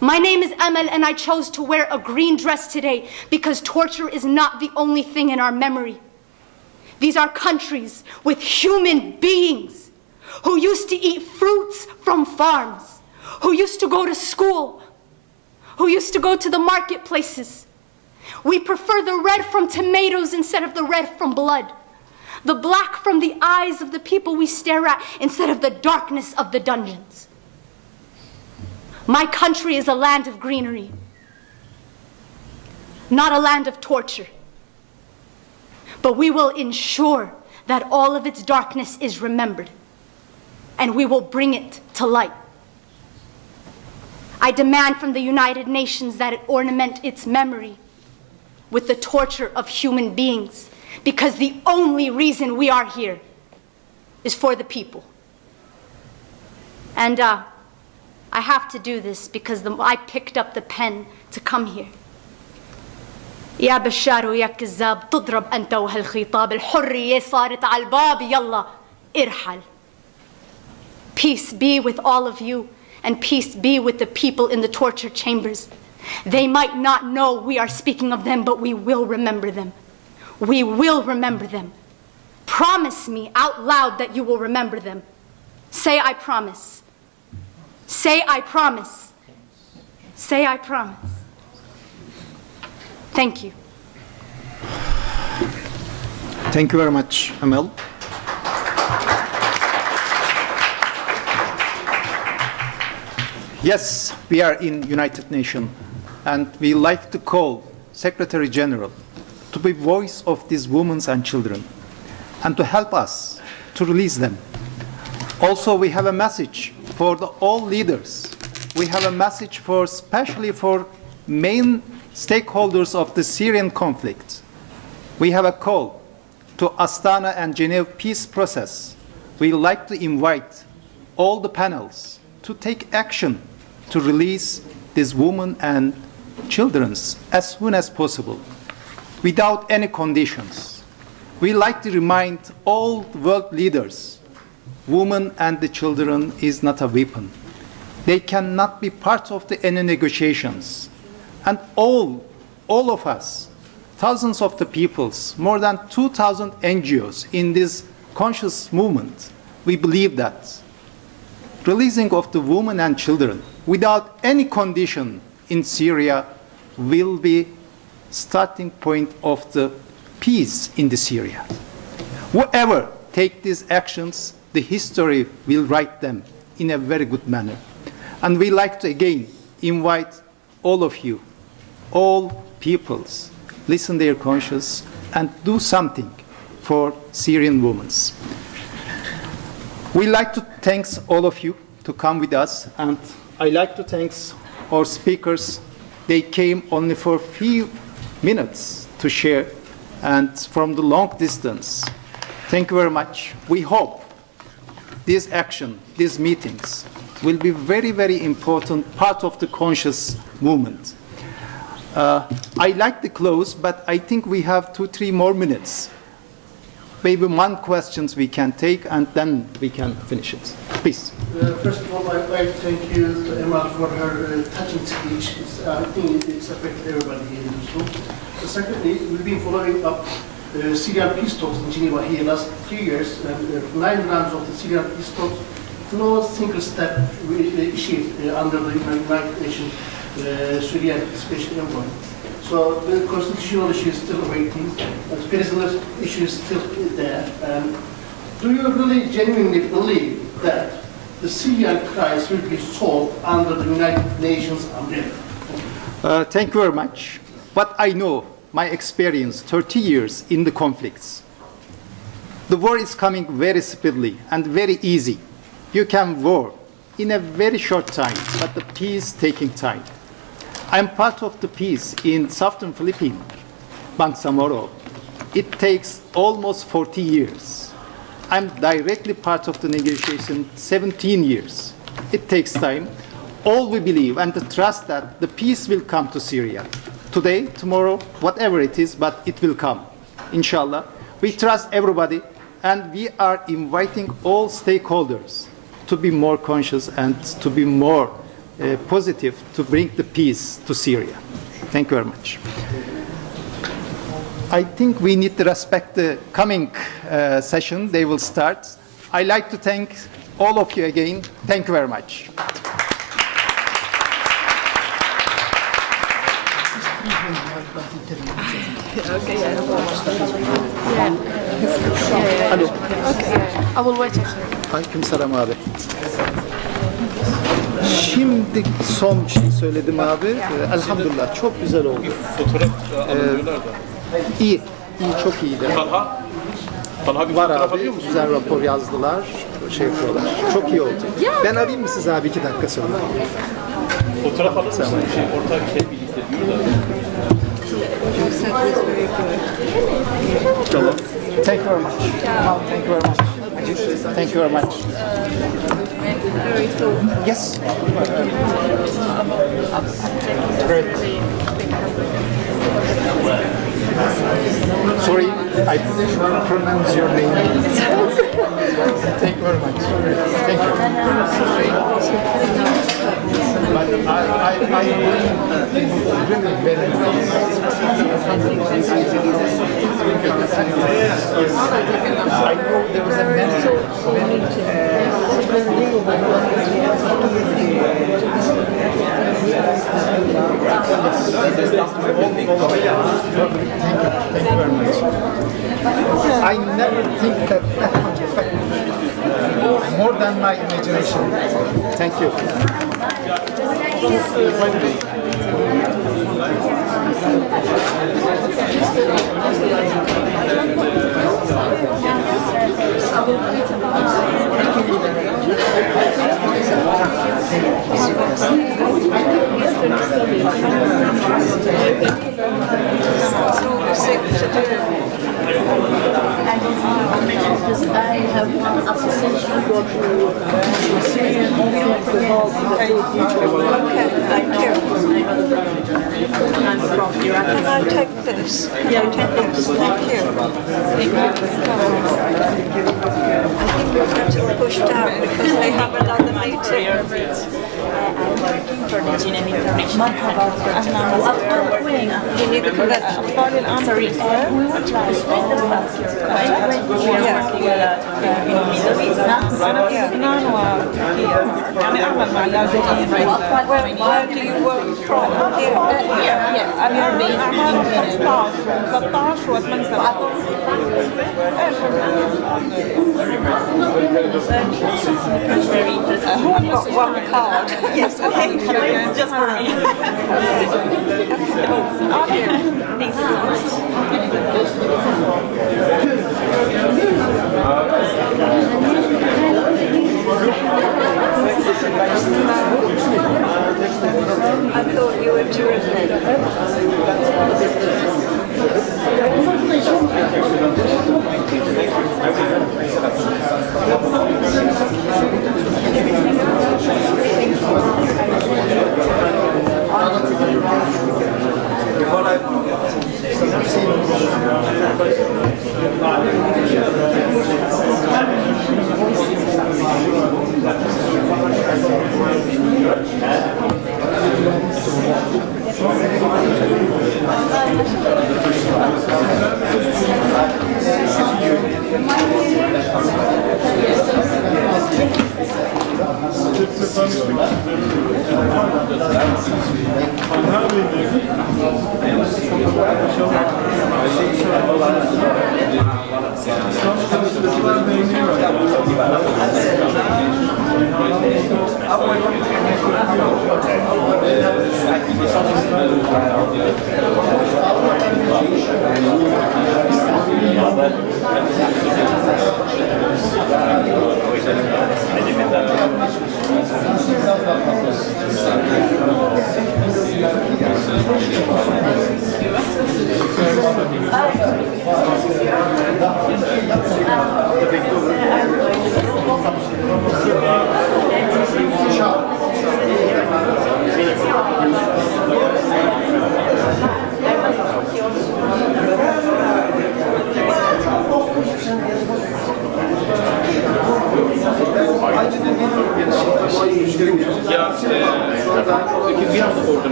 My name is Amal, and I chose to wear a green dress today because torture is not the only thing in our memory. These are countries with human beings who used to eat fruits from farms, who used to go to school, who used to go to the marketplaces. We prefer the red from tomatoes instead of the red from blood, the black from the eyes of the people we stare at instead of the darkness of the dungeons. My country is a land of greenery, not a land of torture. But we will ensure that all of its darkness is remembered, and we will bring it to light. I demand from the United Nations that it ornament its memory with the torture of human beings, because the only reason we are here is for the people. And I have to do this because I picked up the pen to come here. يا بشار ويا كذاب تضرب أنت وهالخطاب الحرية صارت على الباب يلا ارحل. Peace be with all of you, and peace be with the people in the torture chambers. They might not know we are speaking of them, but we will remember them. We will remember them. Promise me out loud that you will remember them. Say, I promise. Say, I promise. Say, I promise. Thank you. Thank you very much, Amel. Yes, we are in United Nations, and we like to call Secretary General to be voice of these women and children, and to help us to release them. Also, we have a message for all leaders. We have a message especially for main stakeholders of the Syrian conflict. We have a call to Astana and Geneva peace process. We like to invite all the panels to take action to release these women and children as soon as possible, without any conditions. We like to remind all world leaders, women and the children is not a weapon. They cannot be part of any negotiations. And all of us, thousands of the peoples, more than 2,000 NGOs in this conscious movement, we believe that releasing of the women and children without any condition in Syria will be starting point of the peace in the Syria. Whoever take these actions, the history will write them in a very good manner. And we like to again invite all of you, all peoples, listen their conscience and do something for Syrian women. We like to thank all of you to come with us, and I like to thank our speakers. They came only for a few minutes to share, and from the long distance. Thank you very much. We hope this action, these meetings, will be very, very important part of the conscious movement. I like to close, but I think we have 2-3 more minutes. Maybe one question we can take, and then we can finish it. Please. First of all, I'd like to thank you to Emma for her touching speech. I think it's affected everybody here in this room. Secondly, we've been following up Syrian peace talks in Geneva here last 3 years, and 9 rounds of the Syrian peace talks, no single step achieved under the United Nations Syrian Special Envoy. So the constitutional issue is still waiting, and the prisoner issue is still there. And do you really genuinely believe that the Syrian crisis will be solved under the United Nations umbrella? Thank you very much. What I know, my experience, 30 years in the conflicts, the war is coming very speedily and very easy. You can war in a very short time, but the peace taking time. I'm part of the peace in southern Philippines, Bangsamoro. It takes almost 40 years. I'm directly part of the negotiation 17 years. It takes time. All we believe and trust that the peace will come to Syria. Today, tomorrow, whatever it is, but it will come, inshallah. We trust everybody, and we are inviting all stakeholders to be more conscious and to be more positive to bring the peace to Syria. Thank you very much. I think we need to respect the coming session. They will start. I'd like to thank all of you again. Thank you very much. Hello. I will wait. Aleykümselam abi. Şimdi son bir şey söyledim abi. Elhamdülillah çok güzel oldu. Fotoğraf alıyorlar da. İyi, çok iyiydi. Talha bir Var fotoğraf abi, alıyor musun? güzel rapor yazdılar, şey yapıyorlar. Çok iyi oldu. Ben arayayım mı size abi 2 dakika sonra? Fotoğraf alır mısın? Ortak birlikte diyor da. Tamam. Thank you very much. Thank you very much. Thank you very much. Yes. Great. Sorry, I didn't pronounce your name. Thank you very much. Thank you. But I really very nice. I know there was a mentor. Thank you very much. I never think that much effective. More than my imagination. Thank you. I have one association go to Syrian I'm from Iraq. Can I take this? Can I take this? Thank you. I think you're going to be pushed out because they have another meeting. I'm working for the Geneva International Center. You need to collect. Sorry, we want to spread the basket. We are working in the Middle East. Where do you work from? Here. Yes, we are based in very interesting. I've got one card. Yes, thank you. It's just for me. Thank you so much. I thought you were terrific.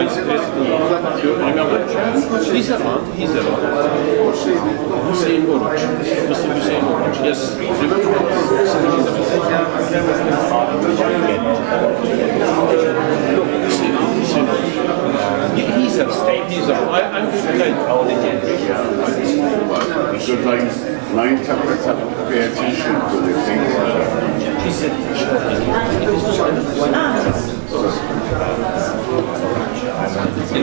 Vice President. You remember? He's around. Hussein Oruç. Mr. Hussein Oruç. Yes. Remember? He's around. I'm Because I interpret and pay attention to the things. He said, Thank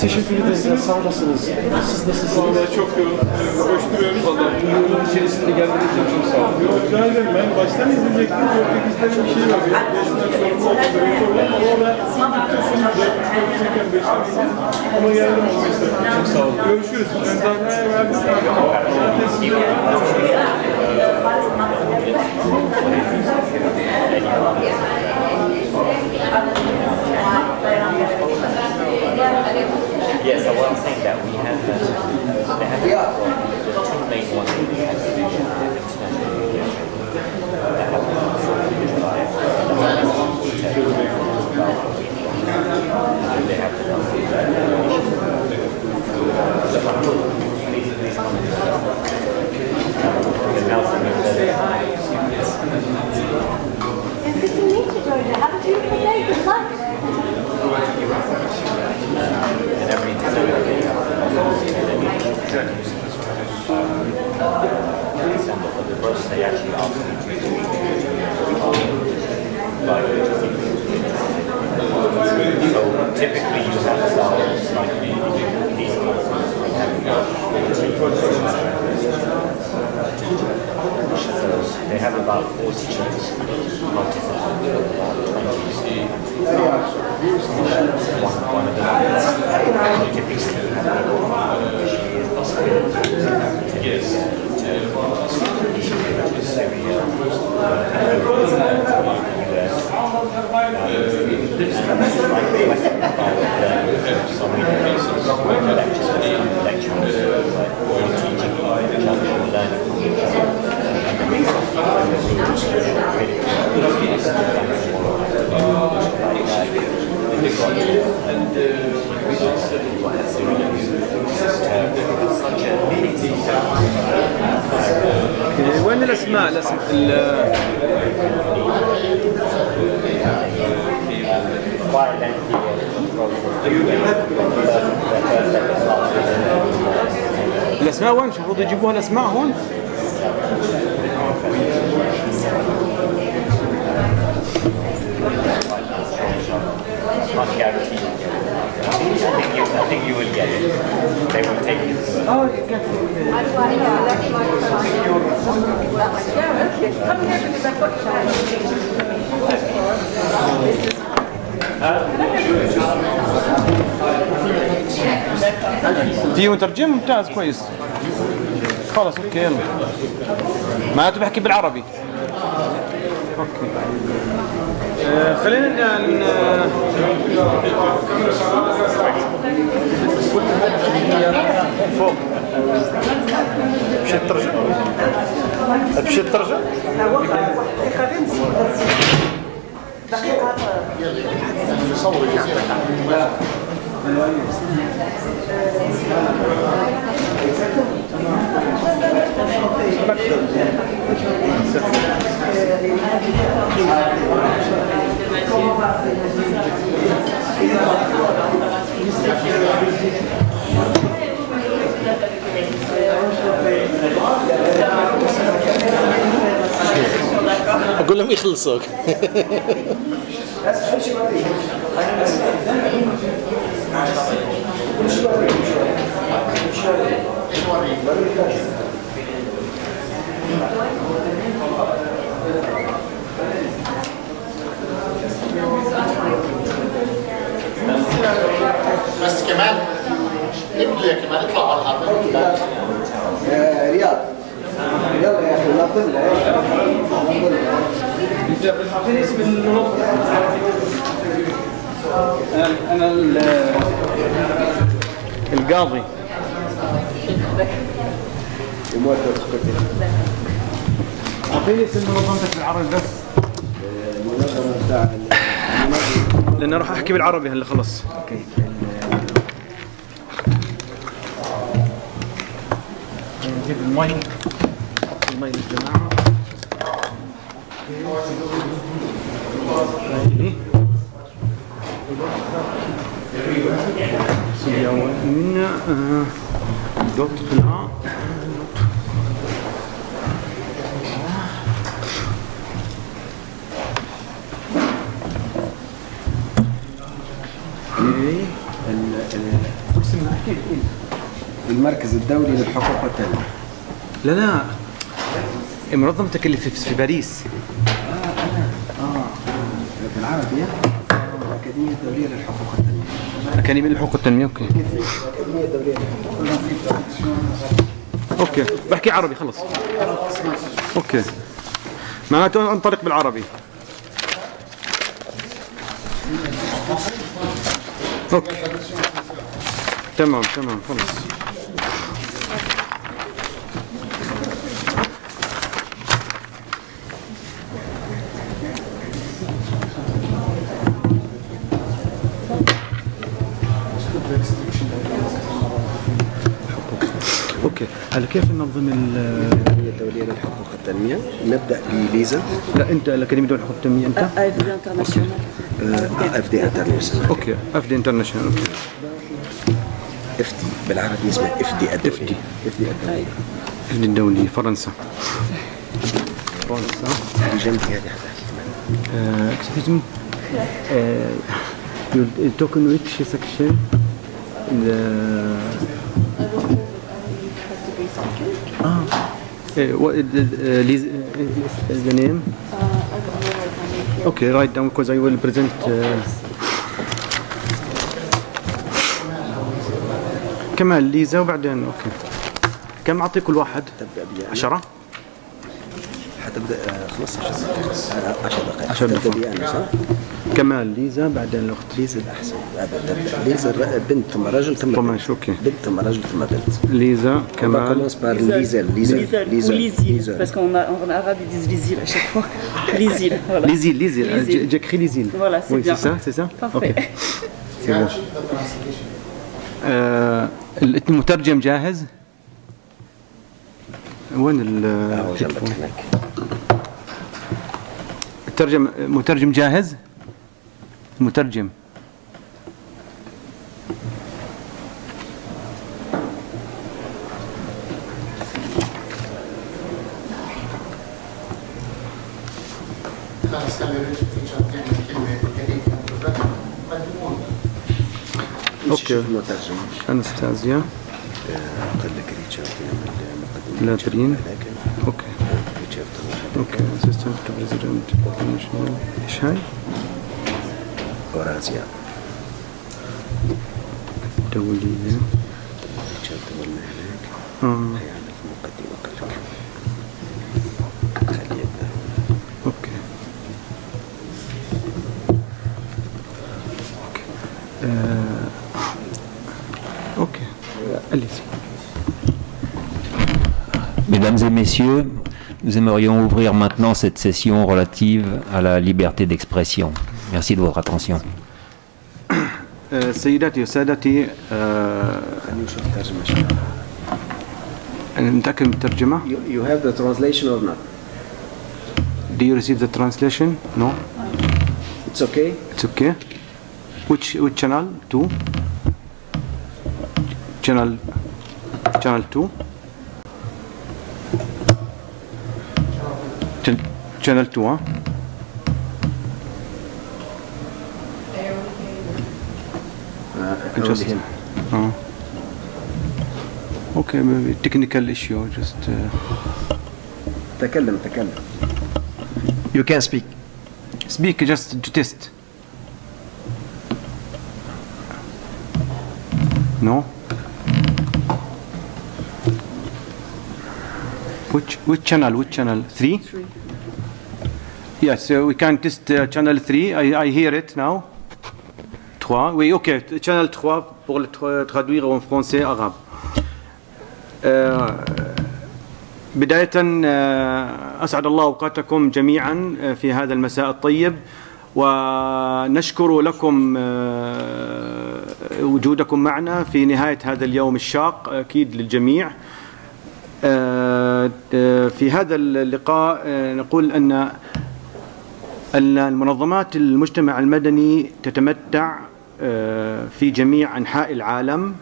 Teşekkür ederiz. Sağ olasınız. Siz nasılsınız? Vallahi çok koşturuyoruz. Vallahi bu yorumun içerisinde geldiğiniz için çok sağ olun. Rica ederim. Ben baştan izleyecektim. Portekiz'de bir şey var. 5'ten sonra ama geldim 15 dakika. Çok sağ olun. Görüşürüz. Ben Zanra'ya verdim. Yes, so what I'm saying that we have the two main ones that we have to do international mediation that have been they have to first they actually asked me so typically you have about like these conferences we have about 40 they have about 40 participants about 20 one of them typically yes وين الاسماء الاسماء وين المفروض يجيبوها الاسماء هون not guaranteed. I think you will get it. They will take it. Oh, you get it. Come here because I've got في مترجم ممتاز كويس خلاص اوكي يلا معناته بحكي بالعربي اوكي خلينا فوق مشي الترجم مشي الترجم أقول لهم يخلصوك. بس كمان ابدوا يا كمان اطلعوا على الارض. يا رياض يلا يا اخي لا تطلع عارفين اسم المنظمة؟ أنا القاضي. عارفين اسم منظمتك بالعربي بس؟ المنظمة بتاع لأن راح أحكي بالعربي هلا خلص. أوكي. نجيب المي، نحط المي للجماعة. سيدي أول منا دوت خلاء. المركز الدولي للحقوق والتنمية. لا منظمتك اللي في باريس. بالعربية الأكاديمية الدولية للحقوق والتنمية. أكاديمية للحقوق والتنمية. أوكي. الأكاديمية الدولية للحقوق والتنمية. أوكي بحكي عربي خلص. أوكي معناته أنطلق بالعربي. أوكي تمام خلص. اوكي هلا كيف ننظم الأكاديمية الدولية للحقوق والتنمية؟ نبدأ بليزا. لا انت الأكاديمية الدولية للحقوق والتنمية انت؟ افدي انترناشونال. افدي انترناشونال. اوكي افدي انترناشونال. اوكي افتي بالعربي اسمه افدي الدولي. افدي الدولي فرنسا. جنبي هذه excuse me you talk in which section in the what is the name? Okay, write down because I will present. كمال ليزا وبعدين اوكي. كم اعطي كل واحد؟ 10 حتبدا خلاص 10 دقائق. 10 دقائق. تبدا انا صح؟ كمال ليزا بعدين الاخت. ليزا الاحسن. ليزا بنت ثم رجل ثم بنت. اوكي. بنت ثم رجل ثم بنت. ليزا كمال. ليزا ليزيل parce qu'en arabe ils disent lizil à chaque fois. Lizil voilà. Lizil j'écris Lizil. Voilà, c'est bien. c'est ça Parfait. اوكي. المترجم جاهز؟ وين التليفون؟ مترجم جاهز؟ المترجم اوكي. انستازيا لاترين. اوكي اسيستنت تو بريزيدنت انترناشونال. ايش هاي؟ اورازيا دولية. المقدمة قلك خلي يبدأ. اوكي اوكي allez-y. Mesdames et messieurs, nous aimerions ouvrir maintenant cette session relative à la liberté d'expression. Merci de votre attention. سيداتي وسادتي نتأكد من الترجمة. You have the translation or not? Do you receive the translation? No? It's okay. It's okay. Which channel? 2? Channel 2? Channel 2, huh? Just, okay, maybe technical issue, just... تكلم. You can speak. Speak just to test. No? Which channel? 3? Yes, we can test channel 3. I hear it now. 3. Oui, ok. Channel 3 pour le traduire en français arabe. بداية أسعد الله أوقاتكم جميعا في هذا المساء الطيب، ونشكر لكم وجودكم معنا في نهاية هذا اليوم الشاق أكيد للجميع. في هذا اللقاء نقول أن المنظمات المجتمع المدني تتمتع في جميع أنحاء العالم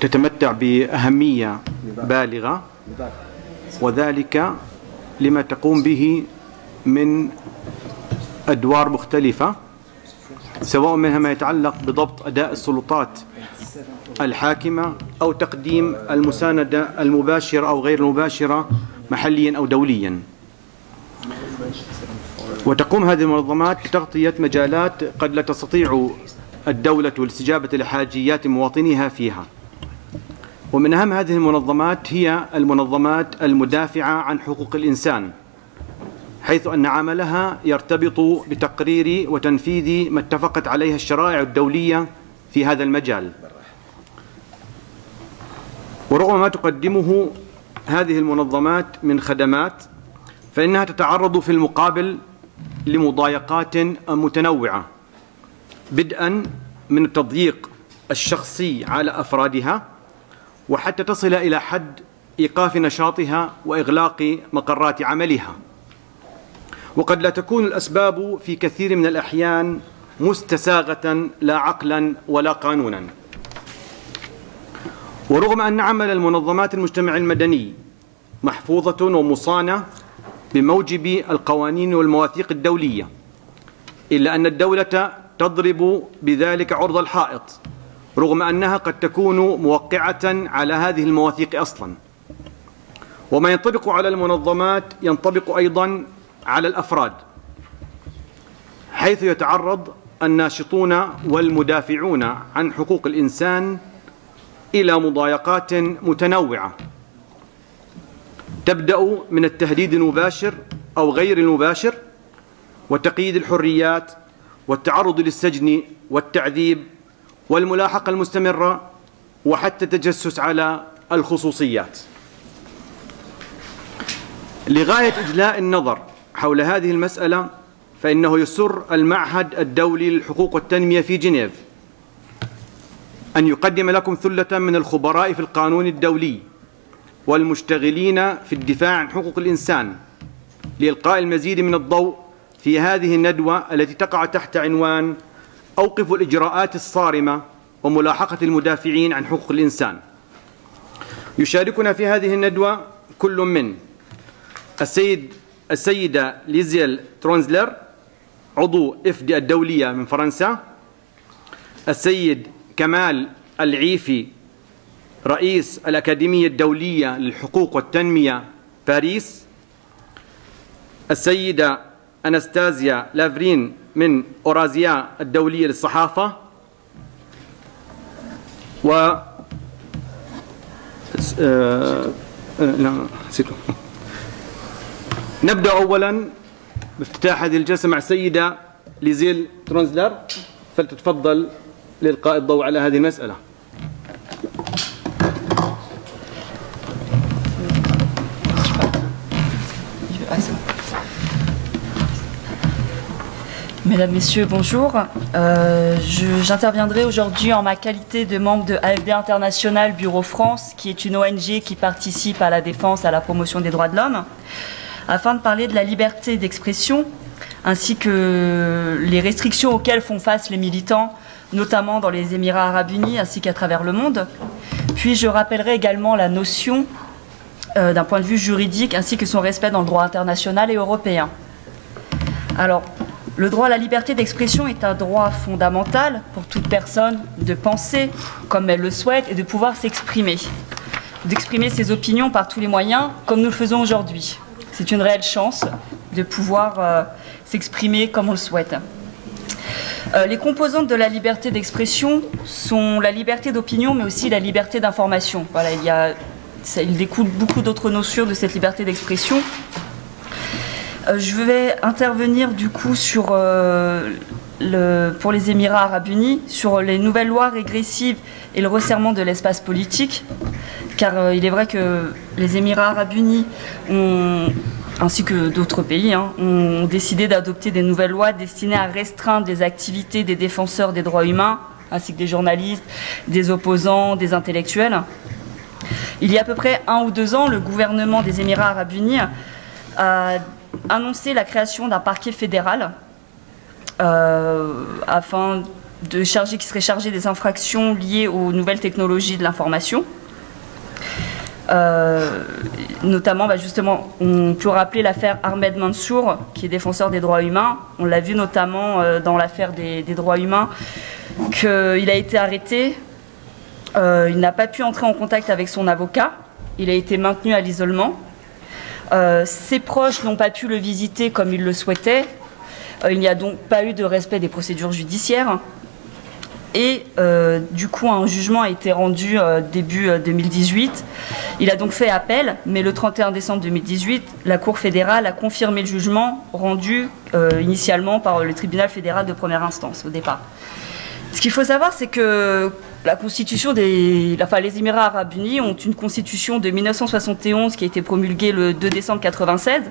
تتمتع بأهمية بالغة، وذلك لما تقوم به من أدوار مختلفة، سواء منها ما يتعلق بضبط أداء السلطات الحاكمة أو تقديم المساندة المباشرة أو غير المباشرة محليا أو دوليا. وتقوم هذه المنظمات بتغطية مجالات قد لا تستطيع الدولة الاستجابة لحاجيات مواطنيها فيها. ومن أهم هذه المنظمات هي المنظمات المدافعة عن حقوق الإنسان، حيث أن عملها يرتبط بتقرير وتنفيذ ما اتفقت عليها الشرائع الدولية في هذا المجال. ورغم ما تقدمه هذه المنظمات من خدمات، فإنها تتعرض في المقابل لمضايقات متنوعة، بدءا من التضييق الشخصي على أفرادها، وحتى تصل إلى حد إيقاف نشاطها وإغلاق مقرات عملها. وقد لا تكون الأسباب في كثير من الأحيان مستساغة لا عقلا ولا قانونا. ورغم أن عمل المنظمات المجتمع المدني محفوظة ومصانة بموجب القوانين والمواثيق الدولية، إلا أن الدولة تضرب بذلك عرض الحائط، رغم أنها قد تكون موقعة على هذه المواثيق أصلا. وما ينطبق على المنظمات ينطبق أيضا على الأفراد، حيث يتعرض الناشطون والمدافعون عن حقوق الإنسان إلى مضايقات متنوعة، تبدأ من التهديد المباشر أو غير المباشر، وتقييد الحريات، والتعرض للسجن والتعذيب والملاحقة المستمرة، وحتى التجسس على الخصوصيات. لغاية إجلاء النظر حول هذه المسألة، فإنه يسر المعهد الدولي للحقوق والتنمية في جنيف أن يقدم لكم ثلة من الخبراء في القانون الدولي والمشتغلين في الدفاع عن حقوق الإنسان لإلقاء المزيد من الضوء في هذه الندوة التي تقع تحت عنوان أوقفوا الإجراءات الصارمة وملاحقة المدافعين عن حقوق الإنسان. يشاركنا في هذه الندوة كل من السيدة ليزيل ترونزلر، عضو إفدي الدولية من فرنسا، السيد كمال العيفي، رئيس الأكاديمية الدولية للحقوق والتنمية باريس، السيدة أناستازيا لافرين من أورازيا الدولية للصحافة، و نبدأ أولا بافتتاح هذه الجلسة مع السيدة ليزيل ترونزلر، فلتتفضل لإلقاء الضوء على هذه المسألة. Mesdames, Messieurs, bonjour. J'interviendrai aujourd'hui en ma qualité de membre de AFD International Bureau France, qui est une ONG qui participe à la défense, à la promotion des droits de l'homme, afin de parler de la liberté d'expression, ainsi que les restrictions auxquelles font face les militants, notamment dans les Émirats arabes unis, ainsi qu'à travers le monde. Puis je rappellerai également la notion d'un point de vue juridique, ainsi que son respect dans le droit international et européen. Alors, le droit à la liberté d'expression est un droit fondamental pour toute personne de penser comme elle le souhaite et de pouvoir s'exprimer. D'exprimer ses opinions par tous les moyens, comme nous le faisons aujourd'hui. C'est une réelle chance de pouvoir s'exprimer comme on le souhaite. Les composantes de la liberté d'expression sont la liberté d'opinion, mais aussi la liberté d'information. Voilà, il découle beaucoup d'autres notions de cette liberté d'expression. Je vais intervenir du coup sur, pour les Émirats arabes unis, sur les nouvelles lois régressives et le resserrement de l'espace politique, car il est vrai que les Émirats arabes unis, ainsi que d'autres pays, ont décidé d'adopter des nouvelles lois destinées à restreindre les activités des défenseurs des droits humains, ainsi que des journalistes, des opposants, des intellectuels. Il y a à peu près 1 ou 2 ans, le gouvernement des Émirats arabes unis a annoncé la création d'un parquet fédéral afin qui serait chargé des infractions liées aux nouvelles technologies de l'information. Notamment, justement, on peut rappeler l'affaire Ahmed Mansour, qui est défenseur des droits humains. On l'a vu notamment dans l'affaire des droits humains, qu'il a été arrêté, il n'a pas pu entrer en contact avec son avocat, il a été maintenu à l'isolement. Ses proches n'ont pas pu le visiter comme ils le souhaitaient. Il n'y a donc pas eu de respect des procédures judiciaires. Et du coup, un jugement a été rendu début 2018. Il a donc fait appel, mais le 31 décembre 2018, la Cour fédérale a confirmé le jugement rendu initialement par le tribunal fédéral de première instance au départ. Ce qu'il faut savoir, c'est que la constitution les Émirats arabes unis ont une constitution de 1971 qui a été promulguée le 2 décembre 1996,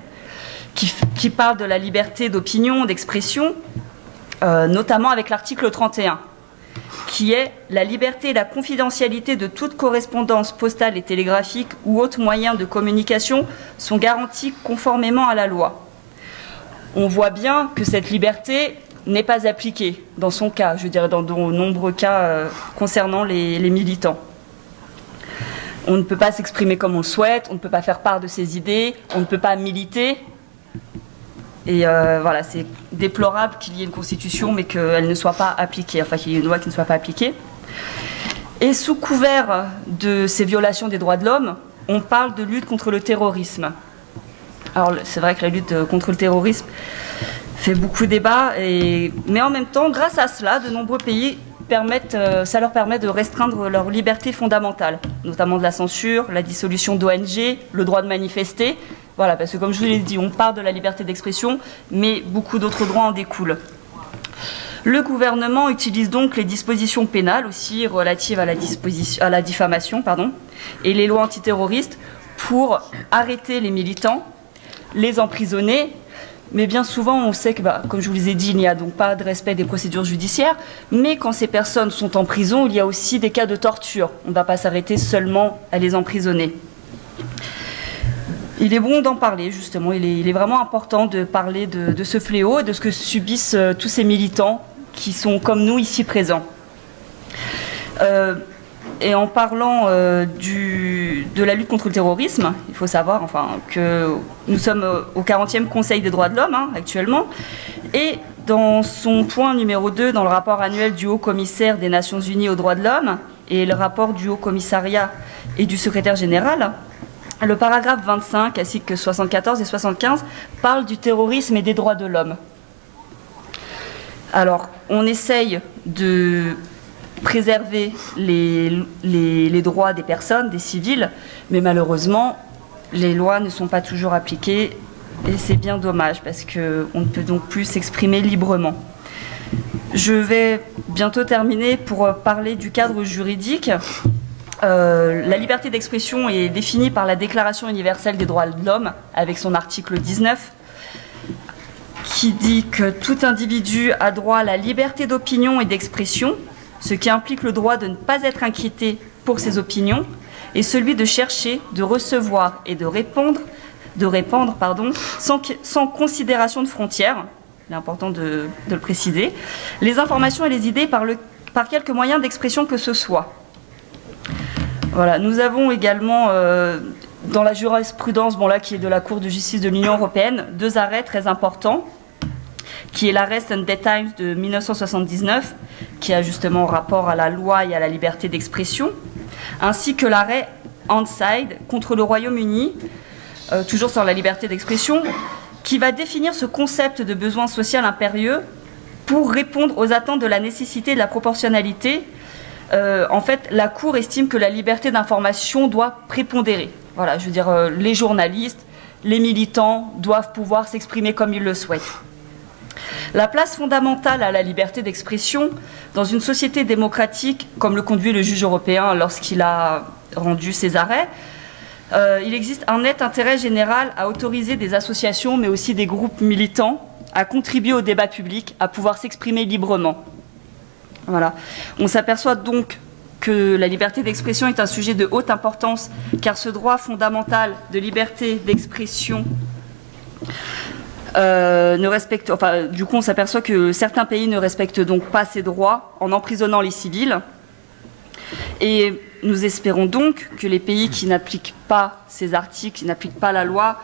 qui parle de la liberté d'opinion, d'expression, notamment avec l'article 31, qui est la liberté et la confidentialité de toute correspondance postale et télégraphique ou autres moyens de communication sont garantis conformément à la loi. On voit bien que cette liberté n'est pas appliquée dans son cas, je dirais dans de nombreux cas concernant les militants. On ne peut pas s'exprimer comme on le souhaite, on ne peut pas faire part de ses idées, on ne peut pas militer. Et voilà, c'est déplorable qu'il y ait une constitution, mais qu'elle ne soit pas appliquée, enfin qu'il y ait une loi qui ne soit pas appliquée. Et sous couvert de ces violations des droits de l'homme, on parle de lutte contre le terrorisme. Alors c'est vrai que la lutte contre le terrorisme fait beaucoup débat, mais en même temps, grâce à cela, de nombreux pays ça leur permet de restreindre leurs libertés fondamentales, notamment de la censure, la dissolution d'ONG, le droit de manifester. Voilà, parce que comme je vous l'ai dit, on parle de la liberté d'expression, mais beaucoup d'autres droits en découlent. Le gouvernement utilise donc les dispositions pénales aussi relatives à la diffamation, et les lois antiterroristes pour arrêter les militants, les emprisonner. Mais bien souvent, on sait que, comme je vous l'ai dit, il n'y a donc pas de respect des procédures judiciaires. Mais quand ces personnes sont en prison, il y a aussi des cas de torture. On ne va pas s'arrêter seulement à les emprisonner. Il est bon d'en parler, justement. Il est vraiment important de parler de ce fléau et de ce que subissent tous ces militants qui sont comme nous ici présents. Et en parlant de la lutte contre le terrorisme, il faut savoir que nous sommes au 40e Conseil des droits de l'homme actuellement. Et dans son point numéro 2, dans le rapport annuel du Haut-Commissaire des Nations Unies aux droits de l'homme et le rapport du Haut-Commissariat et du Secrétaire général, le paragraphe 25 ainsi que 74 et 75 parlent du terrorisme et des droits de l'homme. Alors, on essaye de préserver les droits des personnes, des civils, mais malheureusement, les lois ne sont pas toujours appliquées et c'est bien dommage parce qu'on ne peut donc plus s'exprimer librement. Je vais bientôt terminer pour parler du cadre juridique. La liberté d'expression est définie par la Déclaration universelle des droits de l'homme avec son article 19 qui dit que tout individu a droit à la liberté d'opinion et d'expression, ce qui implique le droit de ne pas être inquiété pour ses opinions, et celui de chercher, de recevoir et de répandre sans considération de frontières, il est important de le préciser, les informations et les idées par quelque moyen d'expression que ce soit. Voilà, nous avons également, dans la jurisprudence, qui est de la Cour de justice de l'Union européenne, 2 arrêts très importants, qui est l'Arrest and Dead Times de 1979, qui a justement rapport à la loi et à la liberté d'expression, ainsi que l'arrêt Handside contre le Royaume-Uni, toujours sur la liberté d'expression, qui va définir ce concept de besoin social impérieux pour répondre aux attentes de la nécessité et de la proportionnalité. En fait, la Cour estime que la liberté d'information doit prépondérer. Voilà, je veux dire, les journalistes, les militants doivent pouvoir s'exprimer comme ils le souhaitent. La place fondamentale à la liberté d'expression dans une société démocratique, comme le conduit le juge européen lorsqu'il a rendu ses arrêts, il existe un net intérêt général à autoriser des associations, mais aussi des groupes militants, à contribuer au débat public, à pouvoir s'exprimer librement. Voilà. On s'aperçoit donc que la liberté d'expression est un sujet de haute importance, car ce droit fondamental de liberté d'expression du coup, on s'aperçoit que certains pays ne respectent donc pas ces droits en emprisonnant les civils. Et nous espérons donc que les pays qui n'appliquent pas ces articles, qui n'appliquent pas la loi,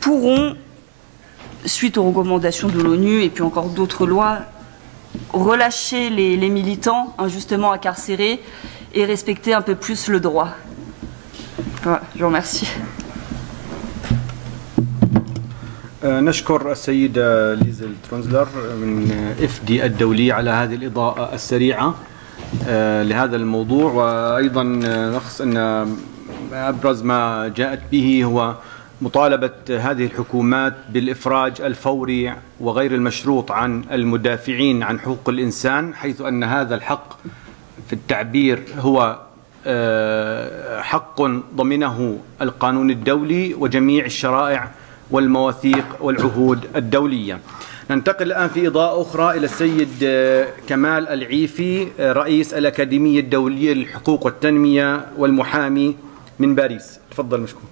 pourront, suite aux recommandations de l'ONU et puis encore d'autres lois, relâcher les militants injustement incarcérés et respecter un peu plus le droit. Voilà, je vous remercie. نشكر السيدة ليزل ترونزلر من إفدي الدولي على هذه الإضاءة السريعة لهذا الموضوع، وأيضا نخص أن أبرز ما جاءت به هو مطالبة هذه الحكومات بالإفراج الفوري وغير المشروط عن المدافعين عن حقوق الإنسان، حيث أن هذا الحق في التعبير هو حق ضمنه القانون الدولي وجميع الشرائع والمواثيق والعهود الدولية. ننتقل الآن في إضاءة أخرى إلى السيد كمال العيفي، رئيس الأكاديمية الدولية للحقوق والتنمية والمحامي من باريس. تفضل مشكور.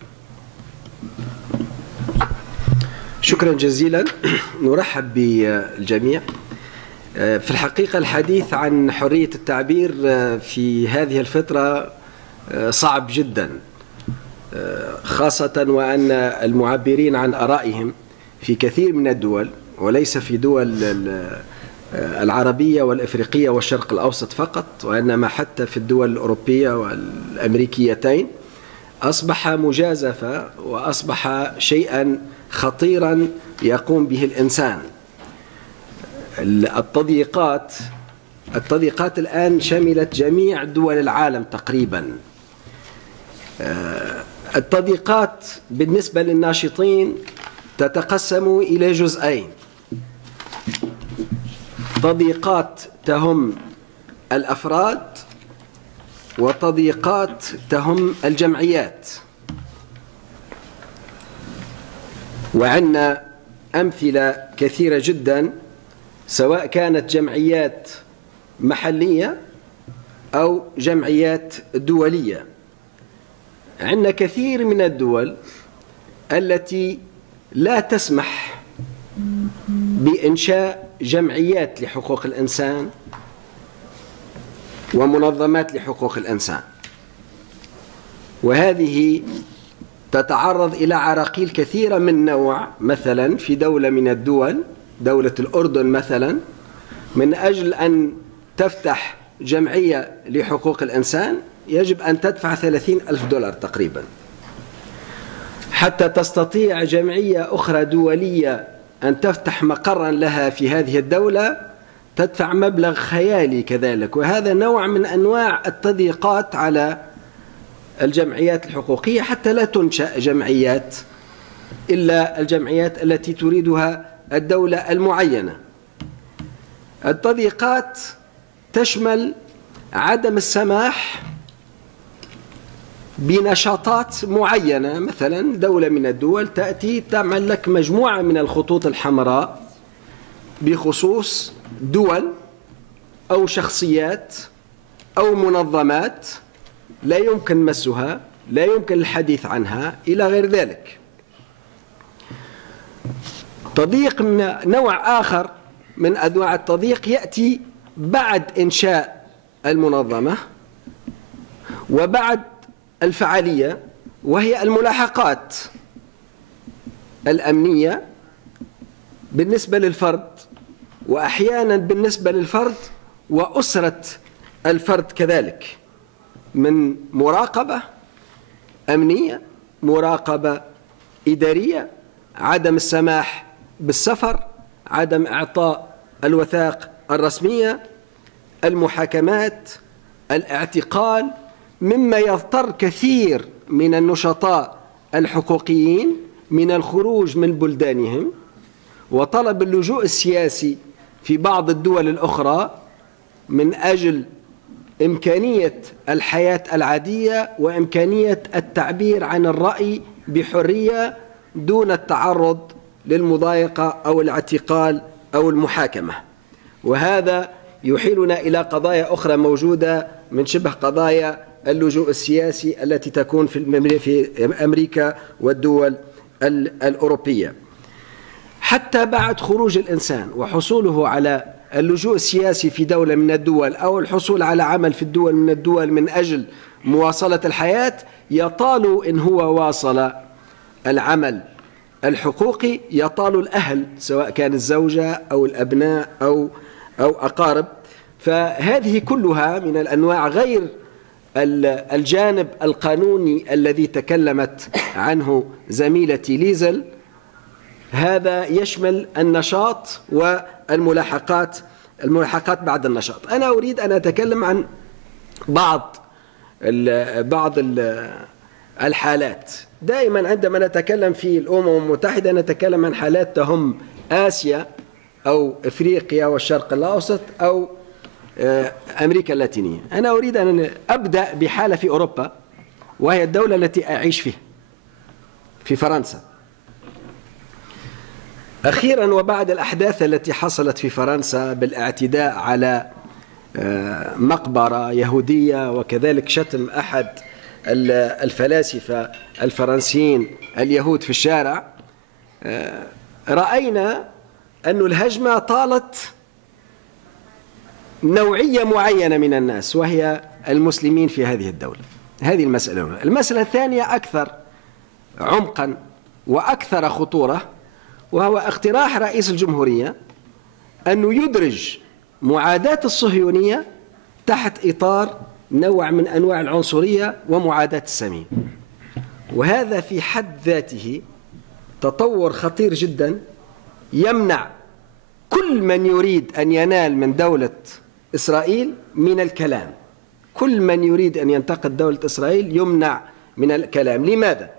شكرا جزيلا. نرحب بالجميع. في الحقيقة الحديث عن حرية التعبير في هذه الفترة صعب جدا، خاصة وأن المعبرين عن آرائهم في كثير من الدول، وليس في دول العربية والإفريقية والشرق الأوسط فقط، وإنما حتى في الدول الأوروبية والأمريكيتين، أصبح مجازفة وأصبح شيئا خطيرا يقوم به الإنسان. التضييقات الآن شملت جميع دول العالم تقريبا. التضييقات بالنسبة للناشطين تتقسم إلى جزئين: تضييقات تهم الأفراد وتضييقات تهم الجمعيات. وعندنا أمثلة كثيرة جدا، سواء كانت جمعيات محلية أو جمعيات دولية. عندنا كثير من الدول التي لا تسمح بإنشاء جمعيات لحقوق الإنسان ومنظمات لحقوق الإنسان، وهذه تتعرض إلى عراقيل كثيرة من نوع. مثلا في دولة من الدول، دولة الأردن مثلا، من أجل أن تفتح جمعية لحقوق الإنسان يجب أن تدفع $30,000 تقريبا. حتى تستطيع جمعية أخرى دولية أن تفتح مقرا لها في هذه الدولة تدفع مبلغ خيالي كذلك. وهذا نوع من أنواع التضييقات على الجمعيات الحقوقية، حتى لا تنشأ جمعيات إلا الجمعيات التي تريدها الدولة المعينة. التضييقات تشمل عدم السماح بنشاطات معينة. مثلا دولة من الدول تأتي تعمل لك مجموعة من الخطوط الحمراء بخصوص دول أو شخصيات أو منظمات لا يمكن مسها، لا يمكن الحديث عنها إلى غير ذلك. تضييق من نوع آخر من أنواع التضييق يأتي بعد إنشاء المنظمة وبعد الفعالية، وهي الملاحقات الأمنية بالنسبة للفرد، وأحيانا بالنسبة للفرد وأسرة الفرد كذلك، من مراقبة أمنية، مراقبة إدارية، عدم السماح بالسفر، عدم إعطاء الوثائق الرسمية، المحاكمات، الاعتقال، مما يضطر كثير من النشطاء الحقوقيين من الخروج من بلدانهم وطلب اللجوء السياسي في بعض الدول الأخرى من أجل إمكانية الحياة العادية وإمكانية التعبير عن الرأي بحرية دون التعرض للمضايقة أو الاعتقال أو المحاكمة. وهذا يحيلنا إلى قضايا أخرى موجودة من شبه قضايا اللجوء السياسي التي تكون في أمريكا والدول الأوروبية. حتى بعد خروج الإنسان وحصوله على اللجوء السياسي في دولة من الدول أو الحصول على عمل في الدول من الدول من أجل مواصلة الحياة، يطال إن هو واصل العمل الحقوقي، يطال الأهل سواء كان الزوجة أو الأبناء أو أقارب. فهذه كلها من الأنواع، غير الجانب القانوني الذي تكلمت عنه زميلتي ليزل. هذا يشمل النشاط والملاحقات بعد النشاط. أنا أريد أن أتكلم عن بعض الحالات. دائما عندما نتكلم في الأمم المتحدة نتكلم عن حالات تهم آسيا أو إفريقيا والشرق الأوسط أو أمريكا اللاتينية. أنا أريد أن أبدأ بحالة في أوروبا، وهي الدولة التي أعيش فيها، في فرنسا. أخيرا وبعد الأحداث التي حصلت في فرنسا بالاعتداء على مقبرة يهودية وكذلك شتم أحد الفلاسفة الفرنسيين اليهود في الشارع، رأينا أن الهجمة طالت نوعية معينة من الناس، وهي المسلمين في هذه الدولة. هذه المسألة الأولى. المسألة الثانية أكثر عمقا وأكثر خطورة، وهو اقتراح رئيس الجمهورية أنه يدرج معاداة الصهيونية تحت إطار نوع من أنواع العنصرية ومعاداة السامية. وهذا في حد ذاته تطور خطير جدا، يمنع كل من يريد أن ينال من دولة إسرائيل من الكلام. كل من يريد أن ينتقد دولة إسرائيل يمنع من الكلام. لماذا؟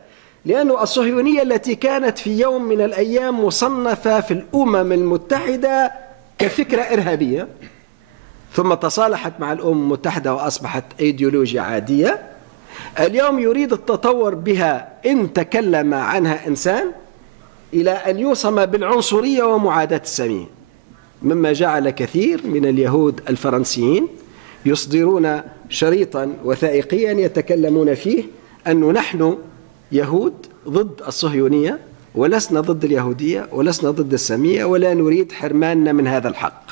لأن الصهيونية التي كانت في يوم من الأيام مصنفة في الأمم المتحدة كفكرة إرهابية، ثم تصالحت مع الأمم المتحدة وأصبحت أيديولوجيا عادية، اليوم يريد التطور بها إن تكلم عنها إنسان إلى أن يوصم بالعنصرية ومعاداة السامية، مما جعل كثير من اليهود الفرنسيين يصدرون شريطا وثائقيا يتكلمون فيه أنه نحن يهود ضد الصهيونية، ولسنا ضد اليهودية، ولسنا ضد السامية، ولا نريد حرماننا من هذا الحق.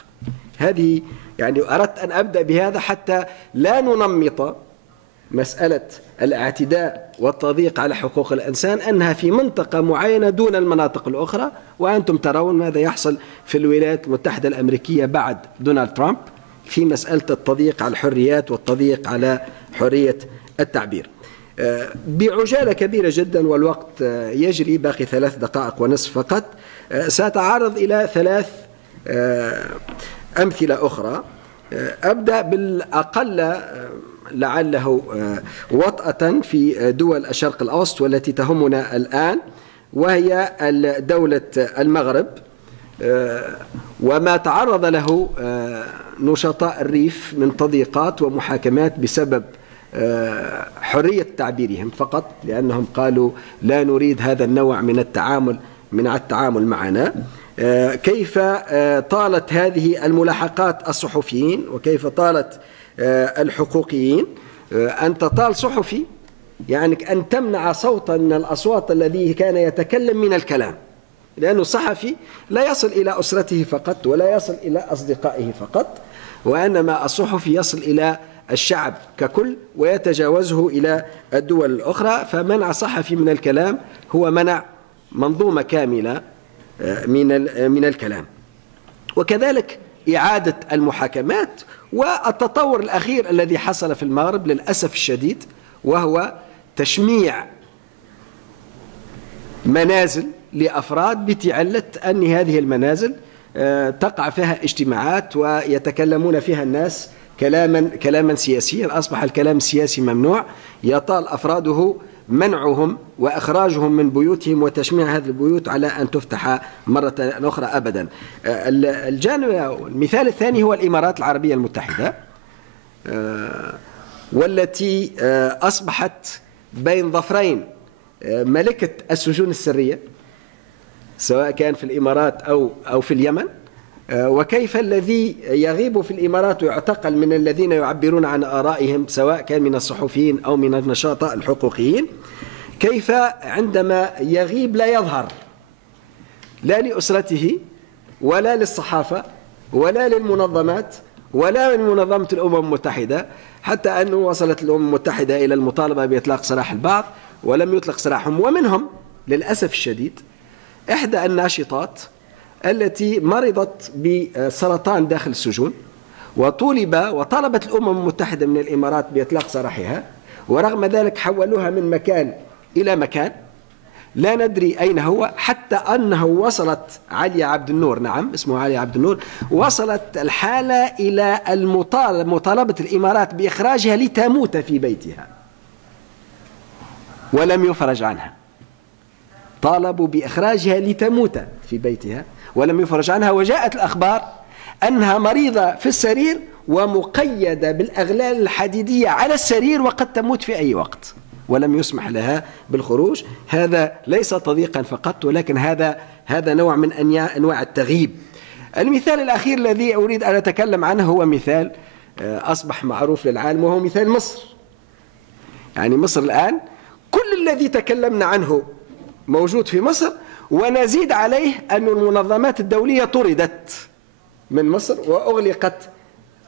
هذه يعني أردت أن أبدأ بهذا حتى لا ننمط مسألة الاعتداء والتضييق على حقوق الإنسان أنها في منطقة معينة دون المناطق الأخرى. وأنتم ترون ماذا يحصل في الولايات المتحدة الأمريكية بعد دونالد ترامب في مسألة التضييق على الحريات والتضييق على حرية التعبير. بعجالة كبيرة جدا والوقت يجري، باقي 3 دقائق ونصف فقط، سأتعرض إلى 3 أمثلة أخرى. أبدأ بالأقل لعله وطأة في دول الشرق الأوسط والتي تهمنا الآن، وهي دولة المغرب، وما تعرض له نشطاء الريف من تضييقات ومحاكمات بسبب حرية تعبيرهم فقط، لأنهم قالوا لا نريد هذا النوع من التعامل معنا. كيف طالت هذه الملاحقات الصحفيين وكيف طالت الحقوقيين. أن تطال صحفي يعني أن تمنع صوتا من الأصوات الذي كان يتكلم من الكلام، لأنه الصحفي لا يصل إلى أسرته فقط ولا يصل إلى أصدقائه فقط، وإنما الصحفي يصل إلى الشعب ككل ويتجاوزه إلى الدول الأخرى. فمنع صحفي من الكلام هو منع منظومة كاملة من الكلام. وكذلك إعادة المحاكمات والتطور الأخير الذي حصل في المغرب للأسف الشديد، وهو تشميع منازل لأفراد بتعلة أن هذه المنازل تقع فيها اجتماعات ويتكلمون فيها الناس كلاما سياسيا. أصبح الكلام السياسي ممنوع، يطال أفراده منعهم وإخراجهم من بيوتهم وتشميع هذه البيوت على أن تفتح مرة أخرى أبدا. المثال الثاني هو الإمارات العربية المتحدة، والتي أصبحت بين ظفرين ملكة السجون السرية سواء كان في الإمارات أو في اليمن، وكيف الذي يغيب في الإمارات ويعتقل من الذين يعبرون عن آرائهم سواء كان من الصحفيين أو من النشطاء الحقوقيين، كيف عندما يغيب لا يظهر لا لأسرته ولا للصحافة ولا للمنظمات ولا من منظمة الأمم المتحدة، حتى أنه وصلت الأمم المتحدة إلى المطالبة بإطلاق سراح البعض ولم يطلق سراحهم. ومنهم للأسف الشديد إحدى الناشطات التي مرضت بسرطان داخل السجون وطالبت الأمم المتحدة من الإمارات بإطلاق سراحها، ورغم ذلك حولوها من مكان إلى مكان لا ندري أين هو، حتى أنه وصلت علي عبد النور، نعم اسمه علي عبد النور، وصلت الحالة إلى مطالبة الإمارات بإخراجها لتموت في بيتها ولم يفرج عنها. طالبوا بإخراجها لتموت في بيتها ولم يفرج عنها، وجاءت الأخبار أنها مريضة في السرير ومقيدة بالأغلال الحديدية على السرير وقد تموت في أي وقت ولم يسمح لها بالخروج. هذا ليس تضييقا فقط، ولكن هذا نوع من أنواع التغييب. المثال الأخير الذي أريد أن أتكلم عنه هو مثال أصبح معروف للعالم، وهو مثال مصر. يعني مصر الآن كل الذي تكلمنا عنه موجود في مصر، ونزيد عليه أن المنظمات الدولية طردت من مصر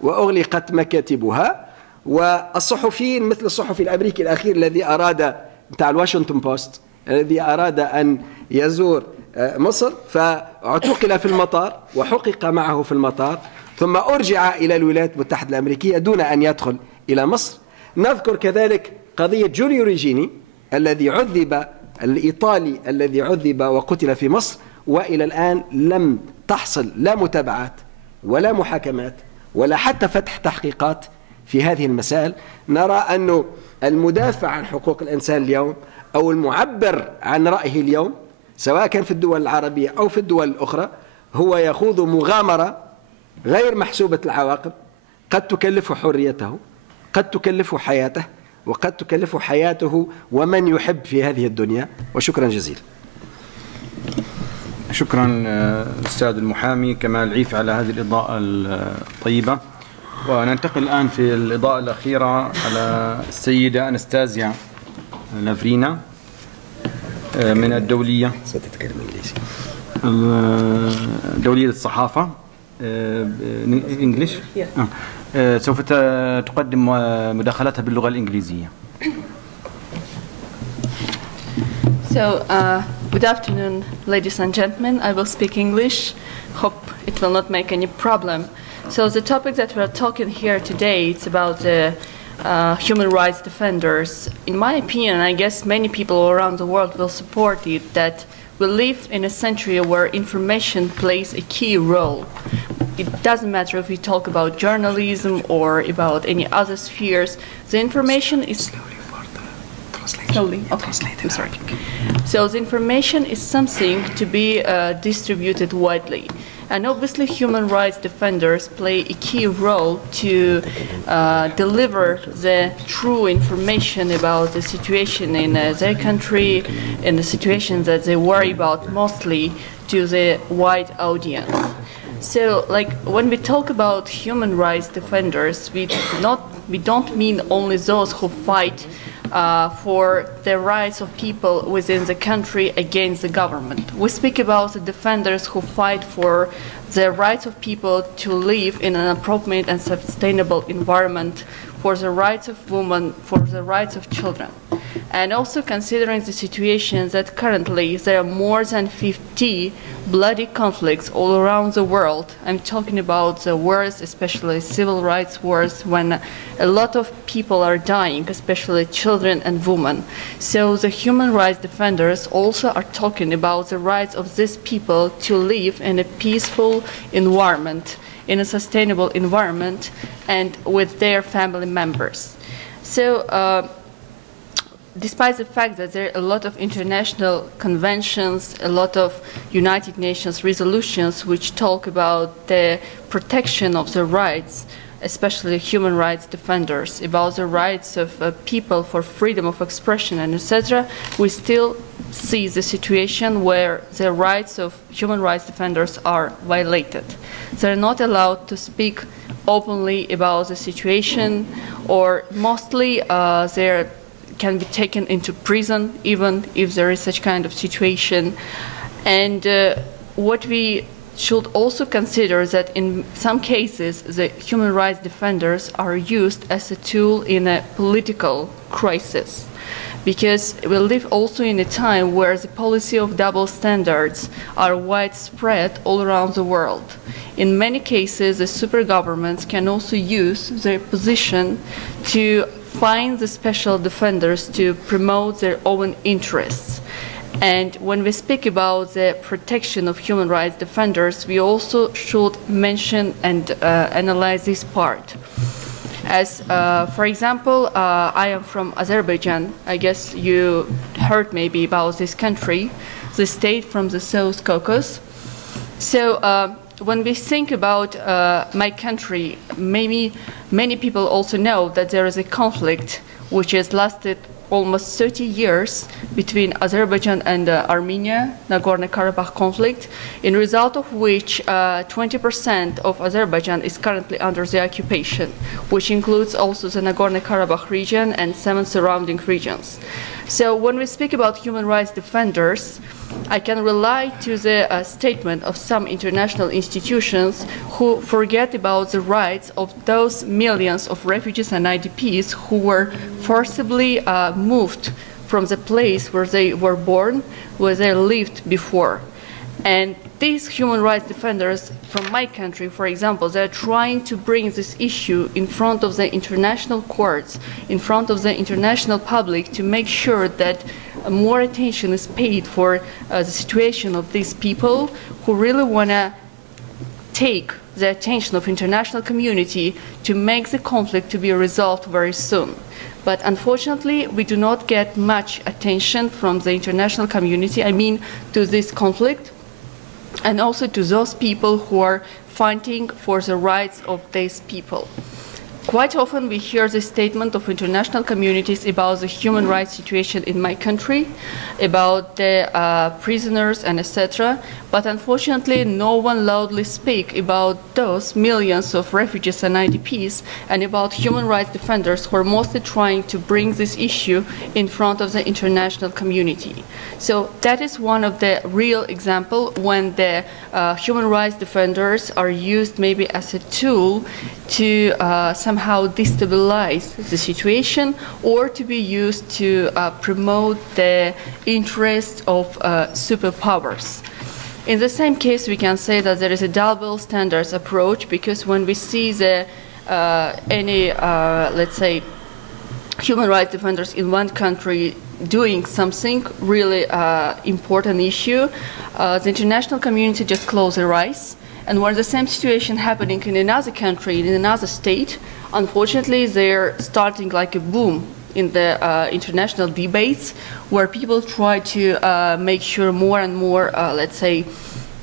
وأغلقت مكاتبها، والصحفيين مثل الصحفي الأمريكي الأخير الذي أراد بتاع الواشنطن بوست الذي أراد أن يزور مصر فاعتقل في المطار وحقق معه في المطار ثم أرجع إلى الولايات المتحدة الأمريكية دون أن يدخل إلى مصر. نذكر كذلك قضية جوليو ريجيني الإيطالي الذي عذب وقتل في مصر، وإلى الآن لم تحصل لا متابعات ولا محاكمات ولا حتى فتح تحقيقات في هذه المسائل. نرى أن المدافع عن حقوق الإنسان اليوم أو المعبر عن رأيه اليوم سواء كان في الدول العربية أو في الدول الأخرى هو يخوض مغامرة غير محسوبة العواقب، قد تكلفه حريته، قد تكلفه حياته، وقد تكلفه حياته ومن يحب في هذه الدنيا. وشكرا جزيلا. شكرا أستاذ المحامي كمال عيف على هذه الإضاءة الطيبة. وننتقل الآن في الإضاءة الأخيرة على السيدة أنستازيا لافرينا من الدولية دولية الصحافة إنجليش. سوف تقدم مداخلتها باللغة الإنجليزية. So, good afternoon, ladies and gentlemen. I will speak English. Hope it will not make any problem. So, the topic that we are talking here today is about human rights defenders. In my opinion, I guess many people around the world will support it, that we live in a century where information plays a key role. It doesn't matter if we talk about journalism or about any other spheres. The information is Slowly. Okay. I'm sorry. So the information is something to be distributed widely. And obviously human rights defenders play a key role to deliver the true information about the situation in their country and the situation that they worry about mostly to the wide audience. So, like, when we talk about human rights defenders, we don't mean only those who fight for the rights of people within the country against the government. We speak about the defenders who fight for the rights of people to live in an appropriate and sustainable environment, for the rights of women, for the rights of children. And also considering the situation that currently there are more than 50 bloody conflicts all around the world. I'm talking about the wars, especially civil rights wars, when a lot of people are dying, especially children and women. So the human rights defenders also are talking about the rights of these people to live in a peaceful environment, in a sustainable environment, and with their family members. So despite the fact that there are a lot of international conventions, a lot of United Nations resolutions which talk about the protection of the rights, especially human rights defenders, about the rights of people for freedom of expression and etc., we still see the situation where the rights of human rights defenders are violated. They're not allowed to speak openly about the situation, or mostly they can be taken into prison even if there is such kind of situation. And what we should also consider that in some cases the human rights defenders are used as a tool in a political crisis, because we live also in a time where the policy of double standards are widespread all around the world. In many cases, the super governments can also use their position to find the special defenders to promote their own interests. And when we speak about the protection of human rights defenders, we also should mention and analyze this part. As, for example, I am from Azerbaijan. I guess you heard maybe about this country, the state from the South Caucasus. So when we think about my country, maybe many people also know that there is a conflict which has lasted almost 30 years between Azerbaijan and Armenia, Nagorno-Karabakh conflict, in result of which 20% of Azerbaijan is currently under the occupation, which includes also the Nagorno-Karabakh region and 7 surrounding regions. So when we speak about human rights defenders, I can rely to the statement of some international institutions who forget about the rights of those millions of refugees and IDPs who were forcibly moved from the place where they were born, where they lived before. And these human rights defenders from my country, for example, they're trying to bring this issue in front of the international courts, in front of the international public, to make sure that more attention is paid for the situation of these people who really want to take the attention of international community to make the conflict to be resolved very soon. But unfortunately, we do not get much attention from the international community, I mean, to this conflict, and also to those people who are fighting for the rights of these people. Quite often we hear the statement of international communities about the human rights situation in my country, about the prisoners and etc. But unfortunately no one loudly speaks about those millions of refugees and IDPs and about human rights defenders who are mostly trying to bring this issue in front of the international community. So that is one of the real examples when the human rights defenders are used maybe as a tool to somehow destabilize the situation or to be used to promote the interests of superpowers. In the same case, we can say that there is a double standards approach, because when we see the let's say, human rights defenders in one country doing something really important issue, the international community just close their eyes. And when the same situation happening in another country, in another state, unfortunately they're starting like a boom in the international debates, where people try to make sure more and more, let's say,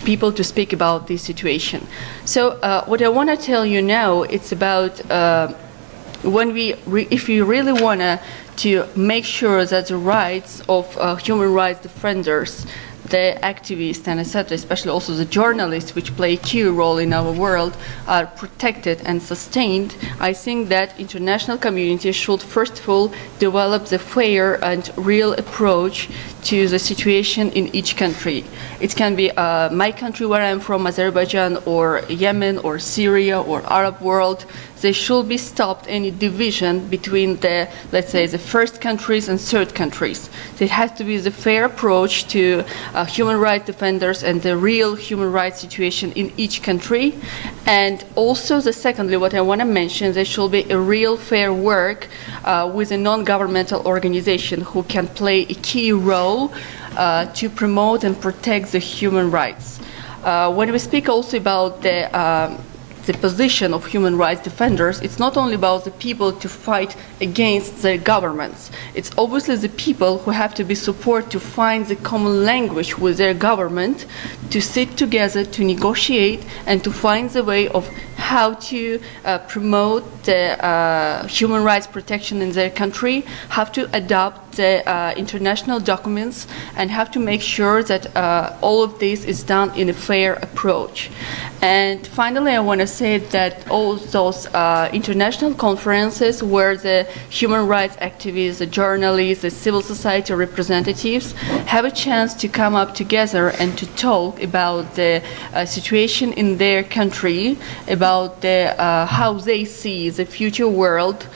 people to speak about this situation. So what I want to tell you now, it's about when if we really want to make sure that the rights of human rights defenders, the activists and etc., especially also the journalists, which play a key role in our world, are protected and sustained, I think that international community should first of all develop the fair and real approach to the situation in each country. It can be my country where I'm from, Azerbaijan, or Yemen, or Syria, or Arab world. There should be stopped any division between the, let's say, the first countries and third countries. There has to be the fair approach to human rights defenders and the real human rights situation in each country. And also, secondly, what I want to mention, there should be a real fair work with a non-governmental organization who can play a key role to promote and protect the human rights. When we speak also about the position of human rights defenders, it's not only about the people to fight against their governments. It's obviously the people who have to be supported to find the common language with their government, to sit together, to negotiate, and to find the way of how to promote the human rights protection in their country, how to adopt the international documents, and have to make sure that all of this is done in a fair approach. And finally, I want to say that all those international conferences where the human rights activists, the journalists, the civil society representatives have a chance to come up together and to talk about the situation in their country, about how they see the future world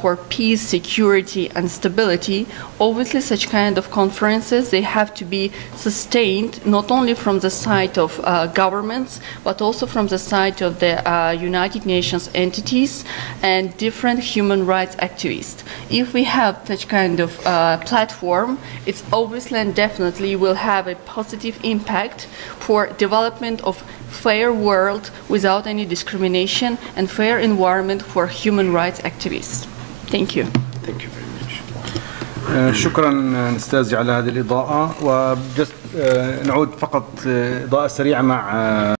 for peace, security, and stability. Obviously, such kind of conferences, they have to be sustained not only from the side of governments, but also from the side of the United Nations entities and different human rights activists. If we have such kind of platform, it's obviously and definitely will have a positive impact for development of fair world without any discrimination and fair environment for human rights activists. Thank you. Thank you very much. شكرا نستاذي على هذه الإضاءة. وجست نعود فقط إضاءة سريعة مع